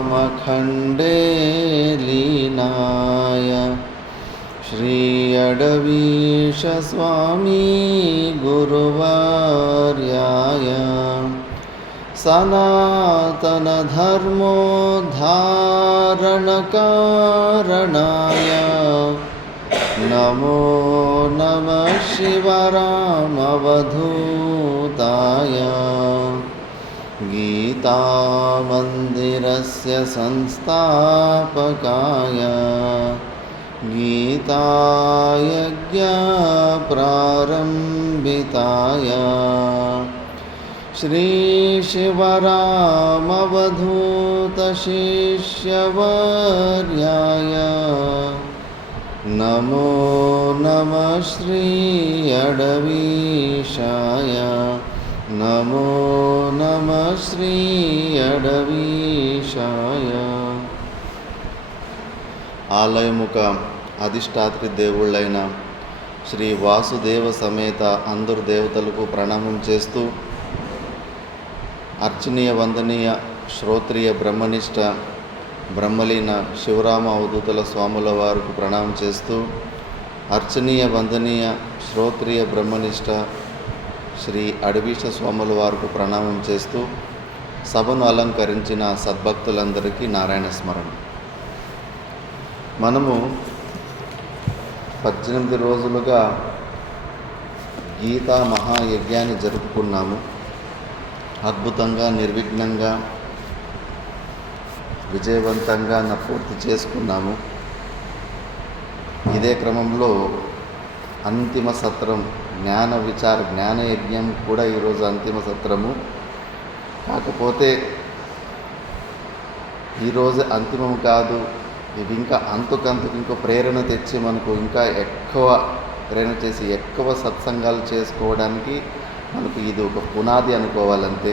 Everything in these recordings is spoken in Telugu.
श्रावणपूर्णिमायामखण्डे लीनाय श्री अडवीशस्वामी गुरुवर्याय सनातनधर्मोद्धारणकारणाय नमो नमः शिवरामवधूताय गीतामन्दिरस्य संस्थापकाय गीतायज्ञप्रारम्भिताय श्रीशिवरामवधूतशिष्यवर्याय नमो नमः श्री अडवीशाय नमो नमः श्री अडवीशाय. ఆలయముక అధిష్టాత్రి దేవుళ్ళైన శ్రీ వాసుదేవ సమేత అందరు దేవతలకు ప్రణామం చేస్తూ, అర్చనీయ వందనీయ శ్రోత్రియ బ్రహ్మనిష్ట బ్రహ్మలీన శివరామ అవధూతల స్వాముల వారికి ప్రణామం చేస్తూ, అర్చనీయ వందనీయ శ్రోత్రియ బ్రహ్మనిష్ట శ్రీ అడవీశ స్వాముల వారికి ప్రణామం చేస్తూ, సభను అలంకరించిన సద్భక్తులందరికీ నారాయణ స్మరణ. మనము 18 రోజులుగా గీతా మహాయజ్ఞాన్ని జరుపుకున్నాము. అద్భుతంగా, నిర్విఘ్నంగా, విజయవంతంగా పూర్తి చేసుకున్నాము. ఇదే క్రమంలో అంతిమ సత్రం జ్ఞానయజ్ఞం కూడా ఈరోజు అంతిమ సత్రము. కాకపోతే ఈరోజు అంతిమం కాదు, ఇవి ఇంకా అంతుకంతుకు ఇంకో ప్రేరణ తెచ్చి మనకు ఇంకా ఎక్కువ ప్రేరణ చేసి ఎక్కువ సత్సంగాలు చేసుకోవడానికి మనకు ఇది ఒక పునాది అనుకోవాలంతే.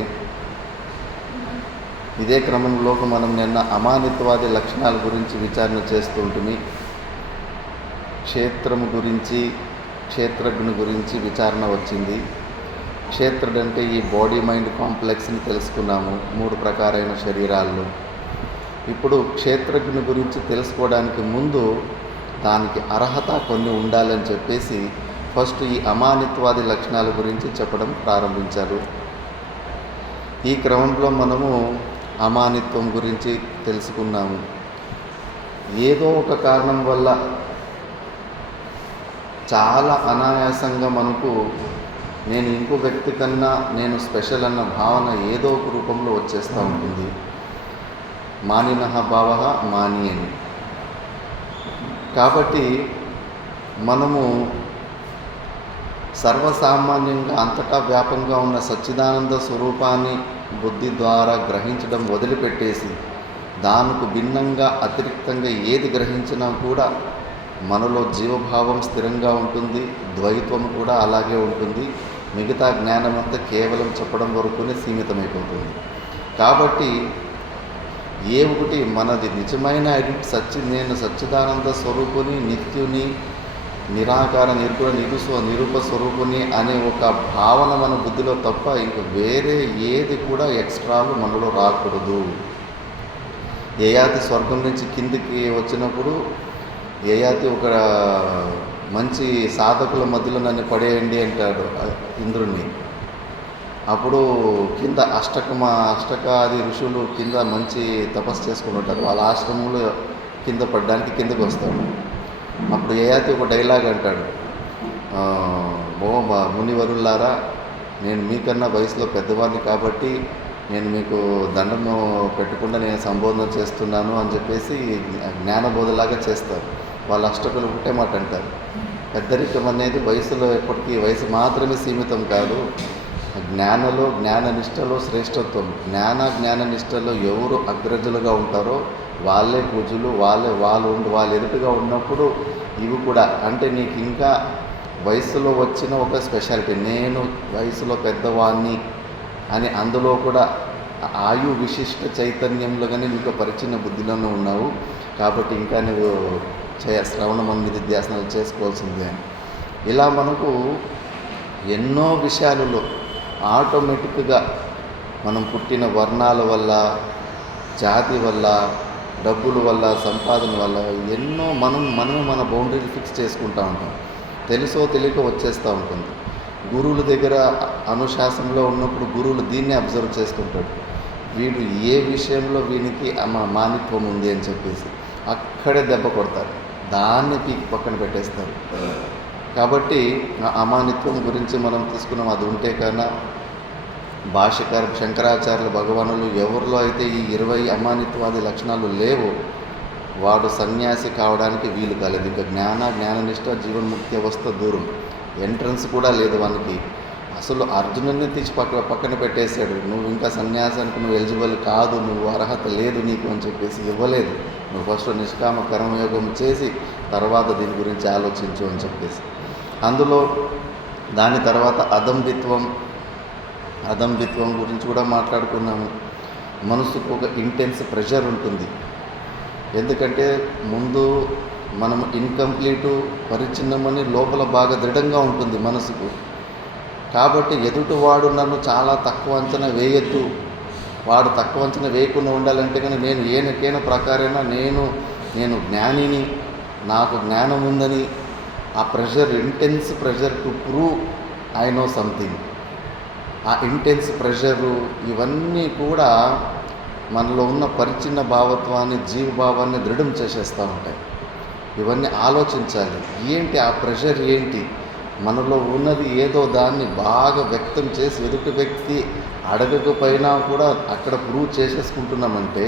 ఇదే క్రమంలో మనం నిన్న అమానిత్వాది లక్షణాల గురించి విచారణ చేస్తూ ఉంటుంది. క్షేత్రము గురించి, క్షేత్రజ్ఞుని గురించి విచారణ వచ్చింది. క్షేత్రుడు అంటే ఈ బాడీ మైండ్ కాంప్లెక్స్ని తెలుసుకున్నాము 3 ప్రకారైన శరీరాల్లో. ఇప్పుడు క్షేత్రజ్ఞుని గురించి తెలుసుకోవడానికి ముందు దానికి అర్హత కొన్ని ఉండాలని చెప్పేసి ఫస్ట్ ఈ అమానిత్వాది లక్షణాల గురించి చెప్పడం ప్రారంభించారు. ఈ క్రమంలో మనము అమానిత్వం గురించి తెలుసుకున్నాము. ఏదో ఒక కారణం వల్ల చాలా అనాయాసంగా మనకు నేను ఇంకో వ్యక్తి కన్నా నేను స్పెషల్ అన్న భావన ఏదో ఒక రూపంలో వచ్చేస్తూ ఉంటుంది. మానినః భావః మానియని. కాబట్టి మనము సర్వసామాన్యంగా అంతటా వ్యాపంగా ఉన్న సచ్చిదానంద స్వరూపాన్ని బుద్ధి ద్వారా గ్రహించడం వదిలిపెట్టేసి దానికి భిన్నంగా అతిరిక్తంగా ఏది గ్రహించినా కూడా మనలో జీవభావం స్థిరంగా ఉంటుంది, ద్వైత్వం కూడా అలాగే ఉంటుంది. మిగతా జ్ఞానమంతా కేవలం చెప్పడం వరకునే సీమితమైపోతుంది. కాబట్టి ఏ ఒకటి మనది నిజమైన ఐడెంటిటీ నేను సచ్చిదానంద స్వరూపుని, నిత్యుని, నిరాకార నిర్గుణ నిరూప స్వరూపుని అనే ఒక భావన మన బుద్ధిలో తప్ప ఇంక వేరే ఏది కూడా ఎక్స్ట్రాలు మనలో రాకూడదు. యయాతి స్వర్గం నుంచి కిందికి వచ్చినప్పుడు యయాతి ఒక మంచి సాధకుల మధ్యలో నన్ను పడేయండి అంటాడు ఇంద్రుణ్ణి. అప్పుడు కింద అష్టకాది ఋషులు కింద మంచి తపస్సు చేసుకుని ఉంటారు. వాళ్ళ ఆశ్రమంలో కింద పడడానికి కిందకు వస్తాడు. అప్పుడు యయాతి ఒక డైలాగ్ అంటాడు, మునివరులారా, నేను మీకన్నా వయసులో పెద్దవాడిని కాబట్టి నేను మీకు దండము పెట్టకుండా నేను సంబోధన చేస్తున్నాను అని చెప్పేసి జ్ఞానబోధలాగా చేస్తారు. వాళ్ళ అష్టకులు ఒకటే మాట అంటారు, పెద్దరికం అనేది వయసులో ఎప్పటికీ వయసు మాత్రమే సీమితం కాదు, జ్ఞాననిష్టలో శ్రేష్టత్వం. జ్ఞాననిష్టలో ఎవరు అగ్రజులుగా ఉంటారో వాళ్ళే పూజలు, వాళ్ళు ఎదుటిగా ఉన్నప్పుడు ఇవి కూడా అంటే నీకు ఇంకా వయసులో వచ్చిన ఒక స్పెషాలిటీ, నేను వయసులో పెద్దవాణ్ణి అని అందులో కూడా ఆయు విశిష్ట చైతన్యంలో కానీ నీకు పరిచిన బుద్ధిలోనే ఉన్నావు. కాబట్టి ఇంకా నువ్వు శ్రవణ నిధిధ్యాసనాలు చేసుకోవాల్సిందే. ఇలా మనకు ఎన్నో విషయాలలో ఆటోమేటిక్గా మనం పుట్టిన వర్ణాల వల్ల, జాతి వల్ల, డబ్బుల వల్ల, సంపాదన వల్ల ఎన్నో మనమే మన బౌండరీలు ఫిక్స్ చేసుకుంటూ ఉంటాం. తెలుసో తెలియక వచ్చేస్తూ ఉంటుంది. గురువుల దగ్గర అనుశాసనలో ఉన్నప్పుడు గురువులు దీన్ని అబ్జర్వ్ చేస్తుంటాడు. వీడు ఏ విషయంలో వీనికి మానిత్వం ఉంది అని చెప్పేసి అక్కడే దెబ్బ కొడతారు, దాన్ని పీకి పక్కన పెట్టేస్తారు. కాబట్టి అమానిత్వం గురించి మనం తీసుకున్నాం. అది ఉంటే కన్నా భాష్యకారు శంకరాచార్యుల భగవానులు ఎవరిలో అయితే ఈ 20 అమానిత్వాది లక్షణాలు లేవో వాడు సన్యాసి కావడానికి వీలు కాలేదు. ఇంకా జ్ఞాననిష్ట జీవన్ముక్తి అవస్థ దూరం, ఎంట్రన్స్ కూడా లేదు వానికి. అసలు అర్జునుడిని తీసి పక్కన పెట్టేశాడు. నువ్వు ఇంకా సన్యాసానికి నువ్వు ఎలిజిబుల్ కాదు, నువ్వు అర్హత లేదు నీకు అని చెప్పేసి ఇవ్వలేదు. నువ్వు ఫస్ట్ నిష్కామ కర్మయోగం చేసి తర్వాత దీని గురించి ఆలోచించు అని చెప్పేసి. అందులో దాని తర్వాత అదంబిత్వం గురించి కూడా మాట్లాడుకున్నాము. మనసుకు ఒక ఇంటెన్స్ ప్రెషర్ ఉంటుంది. ఎందుకంటే ముందు మనం ఇన్కంప్లీటు పరిచ్ఛిన్నమని లోపల బాగా దృఢంగా ఉంటుంది మనసుకు. కాబట్టి ఎదుటివాడు నన్ను చాలా తక్కువ అంచనా వేయద్దు, వాడు తక్కువ అంచనా వేయకుండా ఉండాలంటే కానీ నేను ఏనకైనా ప్రకారేనా నేను జ్ఞానిని, నాకు జ్ఞానం ఉందని ఆ pressure, intense pressure to prove I know something, ఆ ఇంటెన్స్ ప్రెషరు ఇవన్నీ కూడా మనలో ఉన్న పరిచ్ఛిన్న భావత్వాన్ని, జీవభావాన్ని దృఢం చేసేస్తూ ఉంటాయి. ఇవన్నీ ఆలోచించాలి. ఏంటి ఆ ప్రెషర్ ఏంటి? మనలో ఉన్నది ఏదో దాన్ని బాగా వ్యక్తం చేసి ఎదుటి వ్యక్తి అడగకపోయినా కూడా అక్కడ ప్రూవ్ చేసేసుకుంటున్నామంటే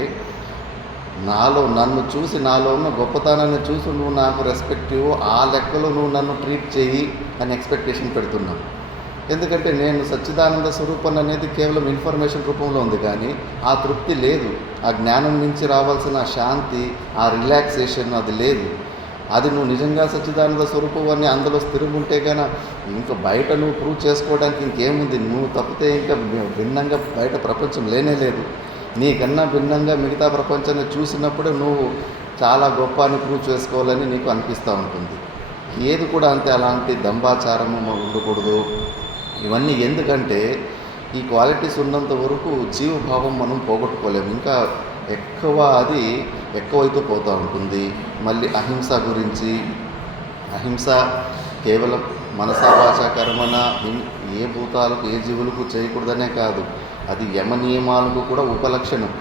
నన్ను చూసి, నాలో ఉన్న గొప్పతనాన్ని చూసి నువ్వు నాకు రెస్పెక్టివ్, ఆ లెక్కలో నువ్వు నన్ను ట్రీట్ చేయి అని ఎక్స్పెక్టేషన్ పెడుతున్నావు. ఎందుకంటే నేను సచ్చిదానంద స్వరూపం అనేది కేవలం ఇన్ఫర్మేషన్ రూపంలో ఉంది, కానీ ఆ తృప్తి లేదు. ఆ జ్ఞానం నుంచి రావాల్సిన శాంతి, ఆ రిలాక్సేషన్ అది లేదు. అది నువ్వు నిజంగా సచ్చిదానంద స్వరూపం అని అందులో స్థిరం ఉంటే కానీ ఇంకా బయట నువ్వు ప్రూవ్ చేసుకోవడానికి ఇంకేముంది? నువ్వు తప్పితే ఇంకా భిన్నంగా బయట ప్రపంచం లేనే లేదు. నీకన్నా భిన్నంగా మిగతా ప్రపంచాన్ని చూసినప్పుడే నువ్వు చాలా గొప్ప అని ప్రూవ్ చేసుకోవాలని నీకు అనిపిస్తూ ఉంటుంది. ఏది కూడా అంతే, అలాంటి దంబాచారము ఉండకూడదు. ఇవన్నీ ఎందుకంటే ఈ క్వాలిటీస్ ఉన్నంత వరకు జీవభావం మనం పోగొట్టుకోలేము. ఇంకా అది ఎక్కువైతూ పోతూ ఉంటుంది. మళ్ళీ అహింస గురించి, అహింస కేవలం మనసా వాచా కర్మణ ఏ భూతాలకు, ఏ జీవులకు చేయకూడదనే కాదు, అది యమ నియమాలకు కూడా ఉపలక్షణం.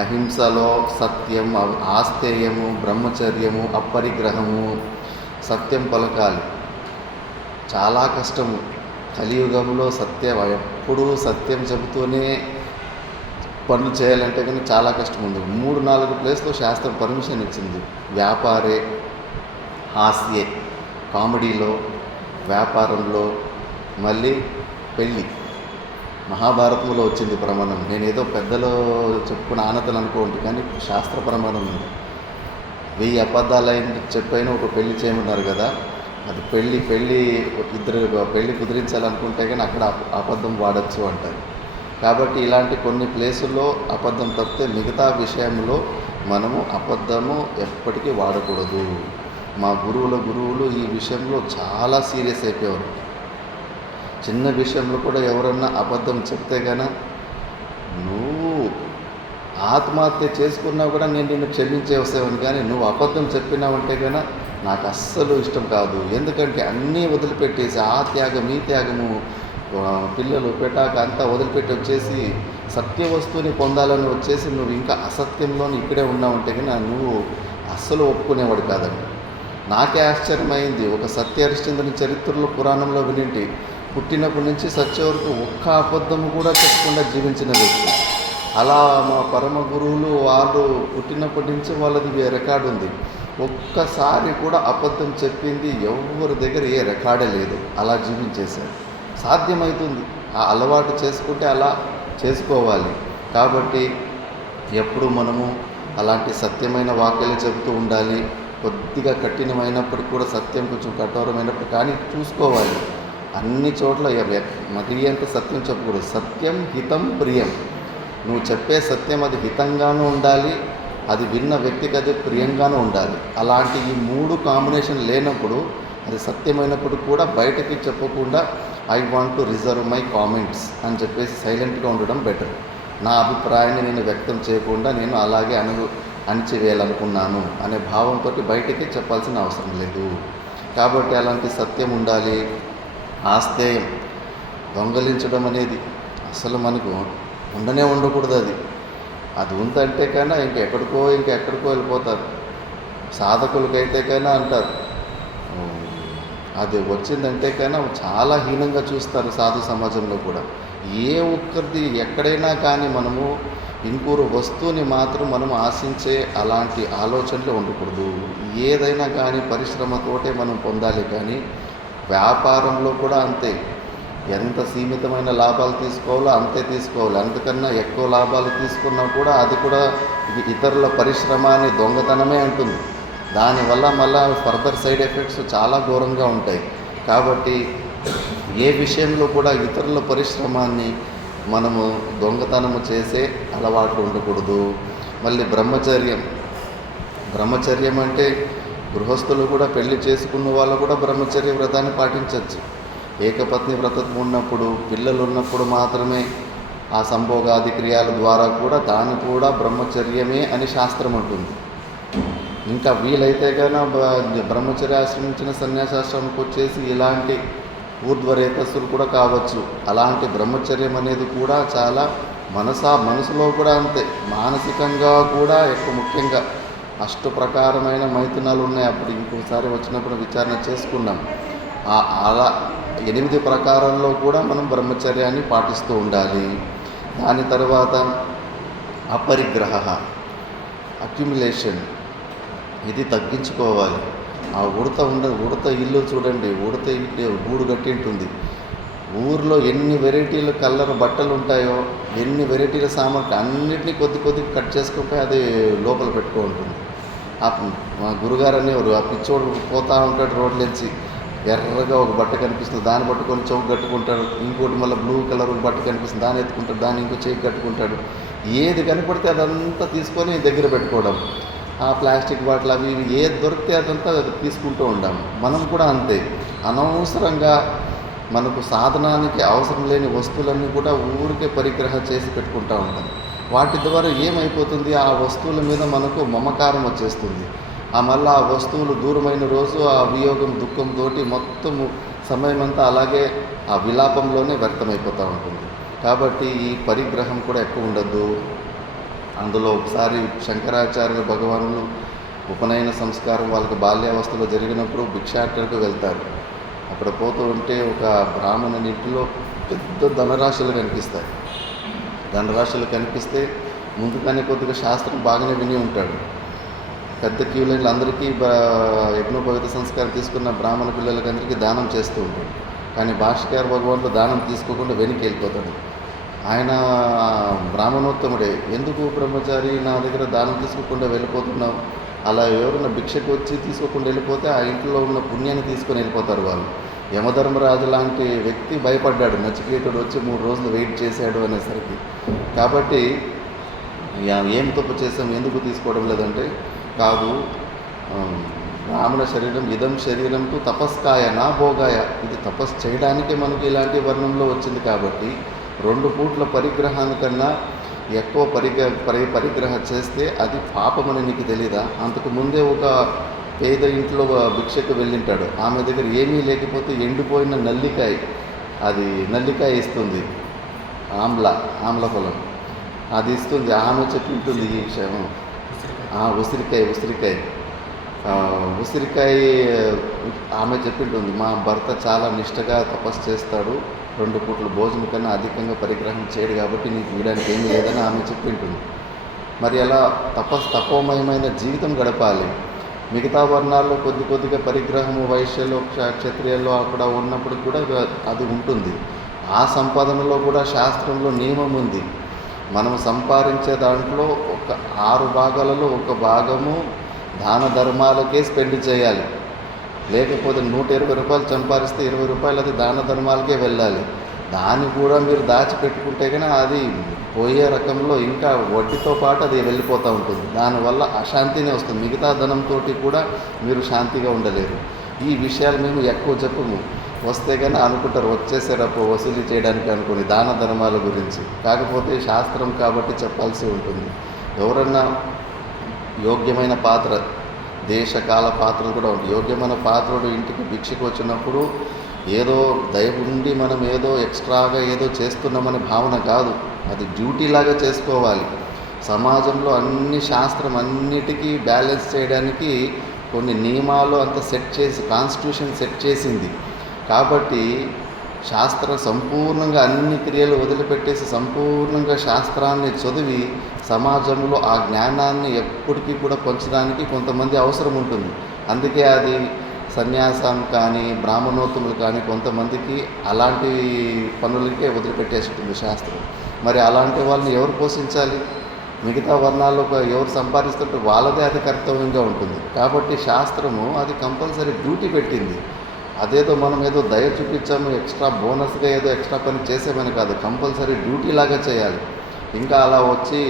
అహింసలో సత్యం, ఆస్తేయము, బ్రహ్మచర్యము, అపరిగ్రహము, సత్యం పలకాలి. చాలా కష్టము. కలియుగంలో ఎప్పుడూ సత్యం చెబుతూనే పనులు చేయాలంటే కానీ చాలా కష్టం ఉంది. 3-4 ప్లేస్లో శాస్త్రం పర్మిషన్ ఇచ్చింది. వ్యాపారే, హాస్యే, కామెడీలో, వ్యాపారంలో, మళ్ళీ పెళ్ళి. మహాభారతంలో వచ్చింది ప్రమాణం. నేనేదో పెద్దలో చెప్పుకున్న ఆనతలు అనుకోండి, కానీ శాస్త్ర ప్రమాణం ఉంది. 1000 అబద్ధాలైన చెప్పైనా ఒక పెళ్లి చేయమన్నారు కదా. అది ఇద్దరు పెళ్ళి కుదిరించాలనుకుంటే కానీ అక్కడ అబద్ధం వాడచ్చు అంటారు. కాబట్టి ఇలాంటి కొన్ని ప్లేసుల్లో అబద్ధం తప్పితే మిగతా విషయంలో మనము అబద్ధము ఎప్పటికీ వాడకూడదు. మా గురువులు ఈ విషయంలో చాలా సీరియస్ అయిపోయారు. చిన్న విషయంలో కూడా ఎవరన్నా అబద్ధం చెప్తే కన్నా నువ్వు ఆత్మహత్య చేసుకున్నా కూడా నేను నిన్ను క్షమించేసేవాను, కానీ నువ్వు అబద్ధం చెప్పినావంటే కన్నా నాకు అస్సలు ఇష్టం కాదు. ఎందుకంటే అన్నీ వదిలిపెట్టేసి ఆ త్యాగం, ఈ త్యాగము, పిల్లలు పెట్టాక అంతా వదిలిపెట్టి వచ్చేసి సత్య వస్తువుని పొందాలని వచ్చేసి నువ్వు ఇంకా అసత్యంలోని ఇక్కడే ఉన్నావంటే కన్నా నువ్వు అస్సలు ఒప్పుకునేవాడు కాదండి. నాకే ఆశ్చర్యమైంది. ఒక సత్యహరిశ్చంద్రుని చరిత్రలో, పురాణంలో వినింటి, పుట్టినప్పటి నుంచి సత్య వరకు ఒక్క అబద్ధము కూడా చెప్పకుండా జీవించిన వ్యక్తి. అలా మా పరమ గురువులు వాళ్ళు పుట్టినప్పటి నుంచి వాళ్ళది రికార్డు ఉంది. ఒక్కసారి కూడా అబద్ధం చెప్పింది ఎవరి దగ్గర ఏ రికార్డే లేదు. అలా జీవించేశారు. సాధ్యమవుతుంది, ఆ అలవాటు చేసుకుంటే అలా చేసుకోవాలి. కాబట్టి ఎప్పుడు మనము అలాంటి సత్యమైన వాక్యాలు చెబుతూ ఉండాలి. కొద్దిగా కఠినమైనప్పటికీ కూడా సత్యం కొంచెం కఠోరమైనప్పుడు కానీ చూసుకోవాలి. అన్ని చోట్ల మరీ అంత సత్యం చెప్పకూడదు. సత్యం, హితం, ప్రియం. నువ్వు చెప్పే సత్యం అది హితంగానూ ఉండాలి, అది విన్న వ్యక్తికి అది ప్రియంగానూ ఉండాలి. అలాంటి ఈ 3 కాంబినేషన్ లేనప్పుడు అది సత్యమైనప్పుడు కూడా బయటకి చెప్పకుండా I want to reserve my comments అని చెప్పేసి సైలెంట్గా ఉండడం బెటర్. నా అభిప్రాయాన్ని నేను వ్యక్తం చేయకుండా నేను అలాగే అణిచివేయాలనుకున్నాను అనే భావంతో బయటికి చెప్పాల్సిన అవసరం లేదు. కాబట్టి అలాంటి సత్యం ఉండాలి. ఆస్తేయం దొంగలించడం అనేది అసలు మనకు ఉండకూడదు. అది ఉందంటే కన్నా ఇంకెక్కడికో వెళ్ళిపోతారు. సాధకులకైతే కన్నా అంటారు, అది వచ్చిందంటే కన్నా చాలా హీనంగా చూస్తారు సాధు సమాజంలో కూడా. ఏ ఒక్కరిది ఎక్కడైనా కానీ మనము ఇంకొరు వస్తువుని మాత్రం మనం ఆశించే అలాంటి ఆలోచనలు ఉండకూడదు. ఏదైనా కానీ పరిశ్రమతోటే మనం పొందాలి. కానీ వ్యాపారంలో కూడా అంతే. ఎంత సీమితమైన లాభాలు తీసుకోవాలో అంతే తీసుకోవాలి. అంతకన్నా ఎక్కువ లాభాలు తీసుకున్నా కూడా అది కూడా ఇతరుల పరిశ్రమ అని దొంగతనమే అంటుంది. దానివల్ల మళ్ళీ ఫర్దర్ సైడ్ ఎఫెక్ట్స్ చాలా ఘోరంగా ఉంటాయి. కాబట్టి ఏ విషయంలో కూడా ఇతరుల పరిశ్రమాన్ని మనము దొంగతనము చేసే అలవాట్లు ఉండకూడదు. మళ్ళీ బ్రహ్మచర్యం అంటే గృహస్థులు కూడా పెళ్లి చేసుకున్న వాళ్ళు కూడా బ్రహ్మచర్య వ్రతాన్ని పాటించవచ్చు. ఏకపత్ని వ్రతం ఉన్నప్పుడు, పిల్లలు ఉన్నప్పుడు మాత్రమే ఆ సంభోగాది క్రియాల ద్వారా కూడా దాన్ని కూడా బ్రహ్మచర్యమే అని శాస్త్రం ఉంటుంది. ఇంకా వీలైతే కానీ బ్రహ్మచర్య ఆశ్రమించిన సన్యాసాశ్రమంకి వచ్చేసి ఇలాంటి ఊర్ధ్వరేతస్సులు కూడా కావచ్చు. అలాంటి బ్రహ్మచర్యం అనేది కూడా చాలా మనసులో కూడా అంతే, మానసికంగా కూడా ఎక్కువ ముఖ్యంగా అష్టప్రకారమైన మైథునాలు ఉన్నాయి. అప్పుడు ఇంకోసారి వచ్చినప్పుడు విచారణ చేసుకున్నాం. అలా 8 ప్రకారాల్లో కూడా మనం బ్రహ్మచర్యాన్ని పాటిస్తూ ఉండాలి. దాని తర్వాత అపరిగ్రహ, అక్యుములేషన్, ఇది తగ్గించుకోవాలి. ఆ ఉడత ఇల్లు చూడండి, ఉడత ఇల్లు గూడు కట్టి ఉంటుంది. ఊర్లో ఎన్ని వెరైటీల కలర్ బట్టలు ఉంటాయో, ఎన్ని వెరైటీల సామాన్లు అన్నిటినీ కొద్ది కట్ చేసుకుపోయి అది లోపల పెట్టుకో ఉంటుంది. మా గురుగారు అనేవారు, ఆ పిచ్చోడు పోతూ ఉంటాడు రోడ్లేంచి, ఎర్రగా ఒక బట్ట కనిపిస్తుంది, దాన్ని పట్టుకొని చౌక్ కట్టుకుంటాడు. ఇంకోటి మళ్ళీ బ్లూ కలర్ ఒక బట్ట కనిపిస్తుంది, దాన్ని ఎత్తుకుంటాడు, దాన్ని ఇంకో చేయి కట్టుకుంటాడు. ఏది కనపడితే అదంతా తీసుకొని దగ్గర పెట్టుకోవడం. ఆ ప్లాస్టిక్ బాటిల్ అవి ఏది దొరికితే అదంతా తీసుకుంటూ ఉండాము. మనం కూడా అంతే, అనవసరంగా మనకు సాధనానికి అవసరం లేని వస్తువులన్నీ కూడా ఊరికే పరిగ్రహ చేసి పెట్టుకుంటూ ఉంటాం. వాటి ద్వారా ఏమైపోతుంది, ఆ వస్తువుల మీద మనకు మమకారం వచ్చేస్తుంది. మళ్ళీ ఆ వస్తువులు దూరమైన రోజు ఆ వియోగం దుఃఖంతో మొత్తము సమయం అంతా అలాగే ఆ విలాపంలోనే వ్యర్థమైపోతూ ఉంటుంది. కాబట్టి ఈ పరిగ్రహం కూడా ఎక్కువ ఉండద్దు. అందులో ఒకసారి శంకరాచార్య భగవానులు ఉపనయన సంస్కారం వాళ్ళకి బాల్యావస్థలో జరిగినప్పుడు భిక్షాటనకు వెళ్తారు. అక్కడ పోతూ ఉంటే ఒక బ్రాహ్మణుని ఇంటిలో పెద్ద ధనరాశులు కనిపిస్తాయి. ధనరాశులు కనిపిస్తే ముందుగానే కొద్దిగా శాస్త్రం బాగానే విని ఉంటాడు. పెద్ద క్యూ లైన్లు అందరికీ యజ్ఞోపవిత సంస్కారం తీసుకున్న బ్రాహ్మణ పిల్లలకి అందరికీ దానం చేస్తూ ఉంటాడు. కానీ భాష్యకార భగవాన్లో దానం తీసుకోకుండా వెనక్కి వెళ్ళిపోతాడు. ఆయన బ్రాహ్మణోత్తముడే, ఎందుకు బ్రహ్మచారి నా దగ్గర దానం తీసుకోకుండా వెళ్ళిపోతున్నావు? అలా ఎవరైనా భిక్షకు వచ్చి తీసుకోకుండా వెళ్ళిపోతే ఆ ఇంట్లో ఉన్న పుణ్యాన్ని తీసుకొని వెళ్ళిపోతారు వాళ్ళు. యమధర్మరాజు లాంటి వ్యక్తి భయపడ్డాడు, నచికేతుడు వచ్చి 3 రోజులు వెయిట్ చేశాడు అనేసరికి. కాబట్టి ఏం తప్పు చేసాం, ఎందుకు తీసుకోవడం లేదంటే, కాదు బ్రాహ్మణ శరీరం ఇదం శరీరంతో తపస్కాయ నా భోగాయ, ఇది తపస్సు చేయడానికి మనకి ఇలాంటి వర్ణంలో వచ్చింది. కాబట్టి 2 పూట్ల పరిగ్రహానికన్నా ఎక్కువ పరిగ్రహ చేస్తే అది పాపమని నీకు తెలీదా? అంతకు ముందే ఒక పేద ఇంట్లో భిక్షకు వెళ్ళింటాడు. ఆమె దగ్గర ఏమీ లేకపోతే ఎండిపోయిన నల్లికాయ ఇస్తుంది, ఆమ్ల ఫలం అది ఇస్తుంది. ఆమె చెప్పింటుంది ఈ విషయం, ఉసిరికాయ ఆమె చెప్పింటుంది, మా భర్త చాలా నిష్టగా తపస్సు చేస్తాడు, 2 పూట్ల భోజనం కన్నా అధికంగా పరిగ్రహం చేయడు, కాబట్టి నీకు వీయడానికి ఏమీ లేదని ఆమె చెప్పింటుంది. మరి అలా తపోమయమైన జీవితం గడపాలి. మిగతా వర్ణాల్లో కొద్దిగా పరిగ్రహము వైశ్యలో క్షత్రియుల్లో అక్కడ ఉన్నప్పుడు కూడా అది ఉంటుంది. ఆ సంపాదనలో కూడా శాస్త్రంలో నియమం ఉంది. మనం సంపాదించే దాంట్లో ఒక 6 భాగాలలో 1 భాగము దాన ధర్మాలకే స్పెండ్ చేయాలి. లేకపోతే 120 రూపాయలు సంపాదిస్తే 20 రూపాయలు అది దాన ధర్మాలకే వెళ్ళాలి. దాన్ని కూడా మీరు దాచిపెట్టుకుంటే కానీ అది పోయే రకంలో ఇంకా వడ్డీతో పాటు అది వెళ్ళిపోతూ ఉంటుంది. దానివల్ల అశాంతినే వస్తుంది. మిగతా ధనంతో కూడా మీరు శాంతిగా ఉండలేరు. ఈ విషయాలు మేము ఎక్కువ చెప్పము. వస్తే కానీ అనుకుంటారు వచ్చేసారప్పు వసూలు చేయడానికి అనుకుని దాన ధర్మాల గురించి. కాకపోతే శాస్త్రం కాబట్టి చెప్పాల్సి ఉంటుంది. ఎవరన్నా యోగ్యమైన పాత్ర, దేశకాల పాత్రలు కూడా ఉంటాయి. యోగ్యమైన పాత్రుడు ఇంటికి భిక్షకు వచ్చినప్పుడు ఏదో దయ ఉండి మనం ఏదో ఎక్స్ట్రాగా ఏదో చేస్తున్నామనే భావన కాదు, అది డ్యూటీలాగా చేసుకోవాలి. సమాజంలో అన్ని శాస్త్రం అన్నిటికీ బ్యాలెన్స్ చేయడానికి కొన్ని నియమాలు అంతా సెట్ చేసి కాన్స్టిట్యూషన్ సెట్ చేసింది. కాబట్టి శాస్త్రం సంపూర్ణంగా అన్ని క్రియలు వదిలిపెట్టేసి సంపూర్ణంగా శాస్త్రాన్ని చదివి సమాజంలో ఆ జ్ఞానాన్ని ఎప్పటికీ కూడా పంచడానికి కొంతమంది అవసరం ఉంటుంది. అందుకే అది సన్యాసం కానీ బ్రాహ్మణోత్తములు కానీ కొంతమందికి అలాంటి పనులకే వదిలిపెట్టేస్తుంది శాస్త్రం. మరి అలాంటి వాళ్ళని ఎవరు పోషించాలి? మిగతా వర్ణాల్లో ఎవరు సంపాదిస్తుంటే వాళ్ళదే అది కర్తవ్యంగా ఉంటుంది. కాబట్టి శాస్త్రము అది కంపల్సరీ డ్యూటీ పెట్టింది. అదేదో మనం ఏదో దయ చూపించాము, ఎక్స్ట్రా బోనస్గా ఏదో ఎక్స్ట్రా పని చేసేమని కాదు, కంపల్సరీ డ్యూటీ లాగా చేయాలి. ఇంకా అలా వచ్చి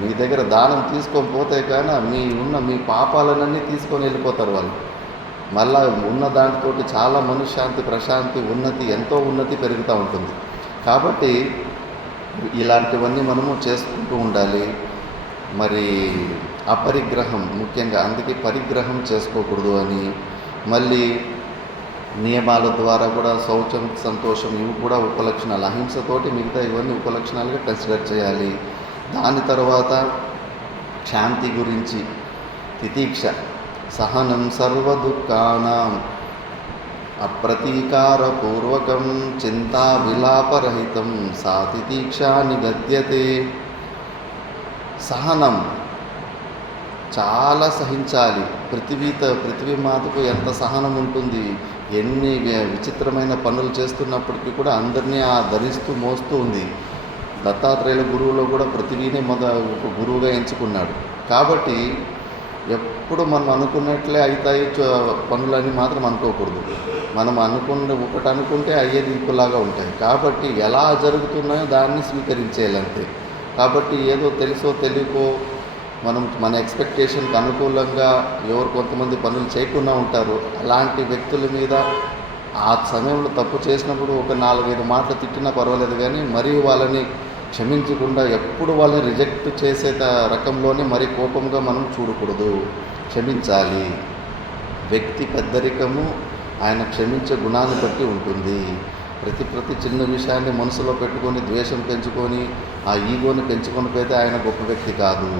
మీ దగ్గర దానం తీసుకొని పోతే కానీ మీ పాపాలన్నీ తీసుకొని వెళ్ళిపోతారు వాళ్ళు. మళ్ళా ఉన్న దాంతో చాలా మనశ్శాంతి, ప్రశాంతి, ఉన్నతి, ఎంతో ఉన్నతి పెరుగుతూ ఉంటుంది. కాబట్టి ఇలాంటివన్నీ మనము చేసుకుంటూ ఉండాలి. మరి అపరిగ్రహం ముఖ్యంగా, అందుకే పరిగ్రహం చేసుకోకూడదు అని. మళ్ళీ నియమాల ద్వారా కూడా శౌచం, సంతోషం ఇవి కూడా ఉపలక్షణాలు. అహింసతోటి మిగతా ఇవన్నీ ఉపలక్షణాలుగా కన్సిడర్ చేయాలి. దాని తర్వాత శాంతి గురించి తితీక్ష, సహనం సర్వదుఃఖానాం అప్రతీకారపూర్వకం చింతా విలాపరహితం సా తితీక్షా నిగద్యతే. సహనం, చాలా సహించాలి. పృథివీ మాతకు ఎంత సహనం ఉంటుంది. ఎన్ని విచిత్రమైన పనులు చేస్తున్నప్పటికీ కూడా అందరినీ ధరిస్తూ మోస్తూ ఉంది. దత్తాత్రేయుల గురువులో కూడా పృథివీనే ఒక గురువుగా ఎంచుకున్నాడు. కాబట్టి ఎప్పుడు మనం అనుకున్నట్లే అవుతాయి పనులని మాత్రం అనుకోకూడదు. మనం ఒకటి అనుకుంటే అయ్యేది ఇంకోలాగా ఉంటాయి. కాబట్టి ఎలా జరుగుతున్నాయో దాన్ని స్వీకరించేయాలంతే. కాబట్టి ఏదో తెలుసో తెలియకో మన ఎక్స్పెక్టేషన్కి అనుకూలంగా కొంతమంది పనులు చేయకుండా ఉంటారు. అలాంటి వ్యక్తుల మీద ఆ సమయంలో తప్పు చేసినప్పుడు ఒక 4-5 మాటలు తిట్టినా పర్వాలేదు, కానీ మరీ వాళ్ళని క్షమించకుండా ఎప్పుడు వాళ్ళని రిజెక్ట్ చేసే రకంలోనే మరీ కోపంగా మనం చూడకూడదు, క్షమించాలి. వ్యక్తి పెద్దరికము ఆయన క్షమించే గుణాన్ని బట్టి ఉంటుంది. ప్రతి చిన్న విషయాన్ని మనసులో పెట్టుకొని ద్వేషం పెంచుకొని ఆ ఈగోని పెంచుకొని పోతే ఆయన గొప్ప వ్యక్తి కాదు.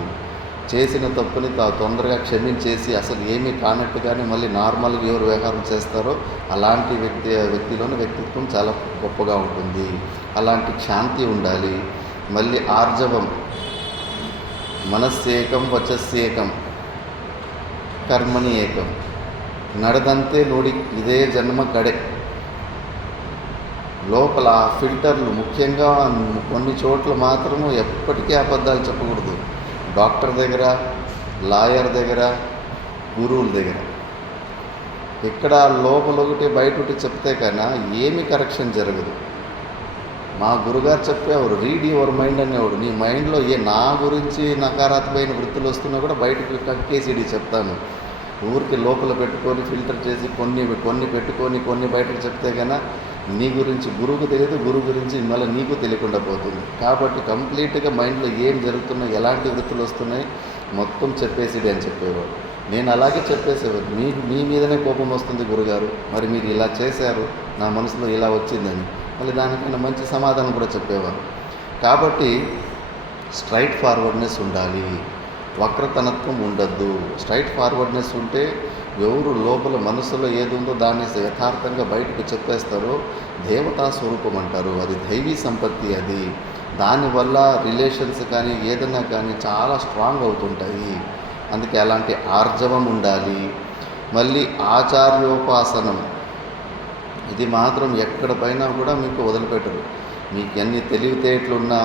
చేసిన తప్పుని తొందరగా క్షమించేసి అసలు ఏమీ కానట్టుగానే మళ్ళీ నార్మల్గా ఎవరు వ్యవహారం చేస్తారో అలాంటి వ్యక్తిలోని వ్యక్తిత్వం చాలా గొప్పగా ఉంటుంది. అలాంటి శాంతి ఉండాలి. మళ్ళీ ఆర్జవం, మనస్సేకం వచస్సేకం కర్మని ఏకం, నడదంతే నోడి ఇదే జన్మ కడే. లోపల ఫిల్టర్లు, ముఖ్యంగా కొన్ని చోట్ల మాత్రము ఎప్పటికీ అబద్ధాలు చెప్పకూడదు. డాక్టర్ దగ్గర, లాయర్ దగ్గర, గురువుల దగ్గర. ఇక్కడ లోపల ఒకటి బయట ఒకటి చెప్తే కన్నా ఏమి కరెక్షన్ జరగదు. మా గురుగారు చెప్పేవారు, రీడ్ యువర్ మైండ్ అనేవాడు. నీ మైండ్లో నా గురించి నకారాత్మకమైన వృత్తులు వస్తున్నా కూడా బయటకు కక్కేసిడి చెప్తాను. ఊరికి లోపల పెట్టుకొని ఫిల్టర్ చేసి కొన్ని పెట్టుకొని కొన్ని బయటకు చెప్తే కన్నా నీ గురించి గురువుకు తెలియదు, గురువు గురించి మళ్ళీ నీకు తెలియకుండా పోతుంది. కాబట్టి కంప్లీట్గా మైండ్లో ఏం జరుగుతున్నాయి, ఎలాంటి వృత్తులు వస్తున్నాయి మొత్తం చెప్పేసిడి అని చెప్పేవాడు. నేను అలాగే చెప్పేసేవాడు. మీ మీదనే కోపం వస్తుంది గురుగారు, మరి మీరు ఇలా చేశారు, నా మనసులో ఇలా వచ్చిందని మళ్ళీ దానికన్నా మంచి సమాధానం కూడా చెప్పేవారు. కాబట్టి స్ట్రైట్ ఫార్వర్డ్నెస్ ఉండాలి, వక్రతనత్వం ఉండద్దు. స్ట్రైట్ ఫార్వర్డ్నెస్ ఉంటే ఎవరు లోపల మనసులో ఏది ఉందో దాన్ని యథార్థంగా బయటకు చెప్పేస్తారో దేవతా స్వరూపం అంటారు. అది దైవీ సంపత్తి. అది దానివల్ల రిలేషన్స్ కానీ ఏదైనా కానీ చాలా స్ట్రాంగ్ అవుతుంటాయి. అందుకే అలాంటి ఆర్జవం ఉండాలి. మళ్ళీ ఆచార్యోపాసనం, ఇది మాత్రం ఎక్కడ పైన కూడా మీకు వదిలిపెట్టరు. మీకు ఎన్ని తెలివితేటలున్నా,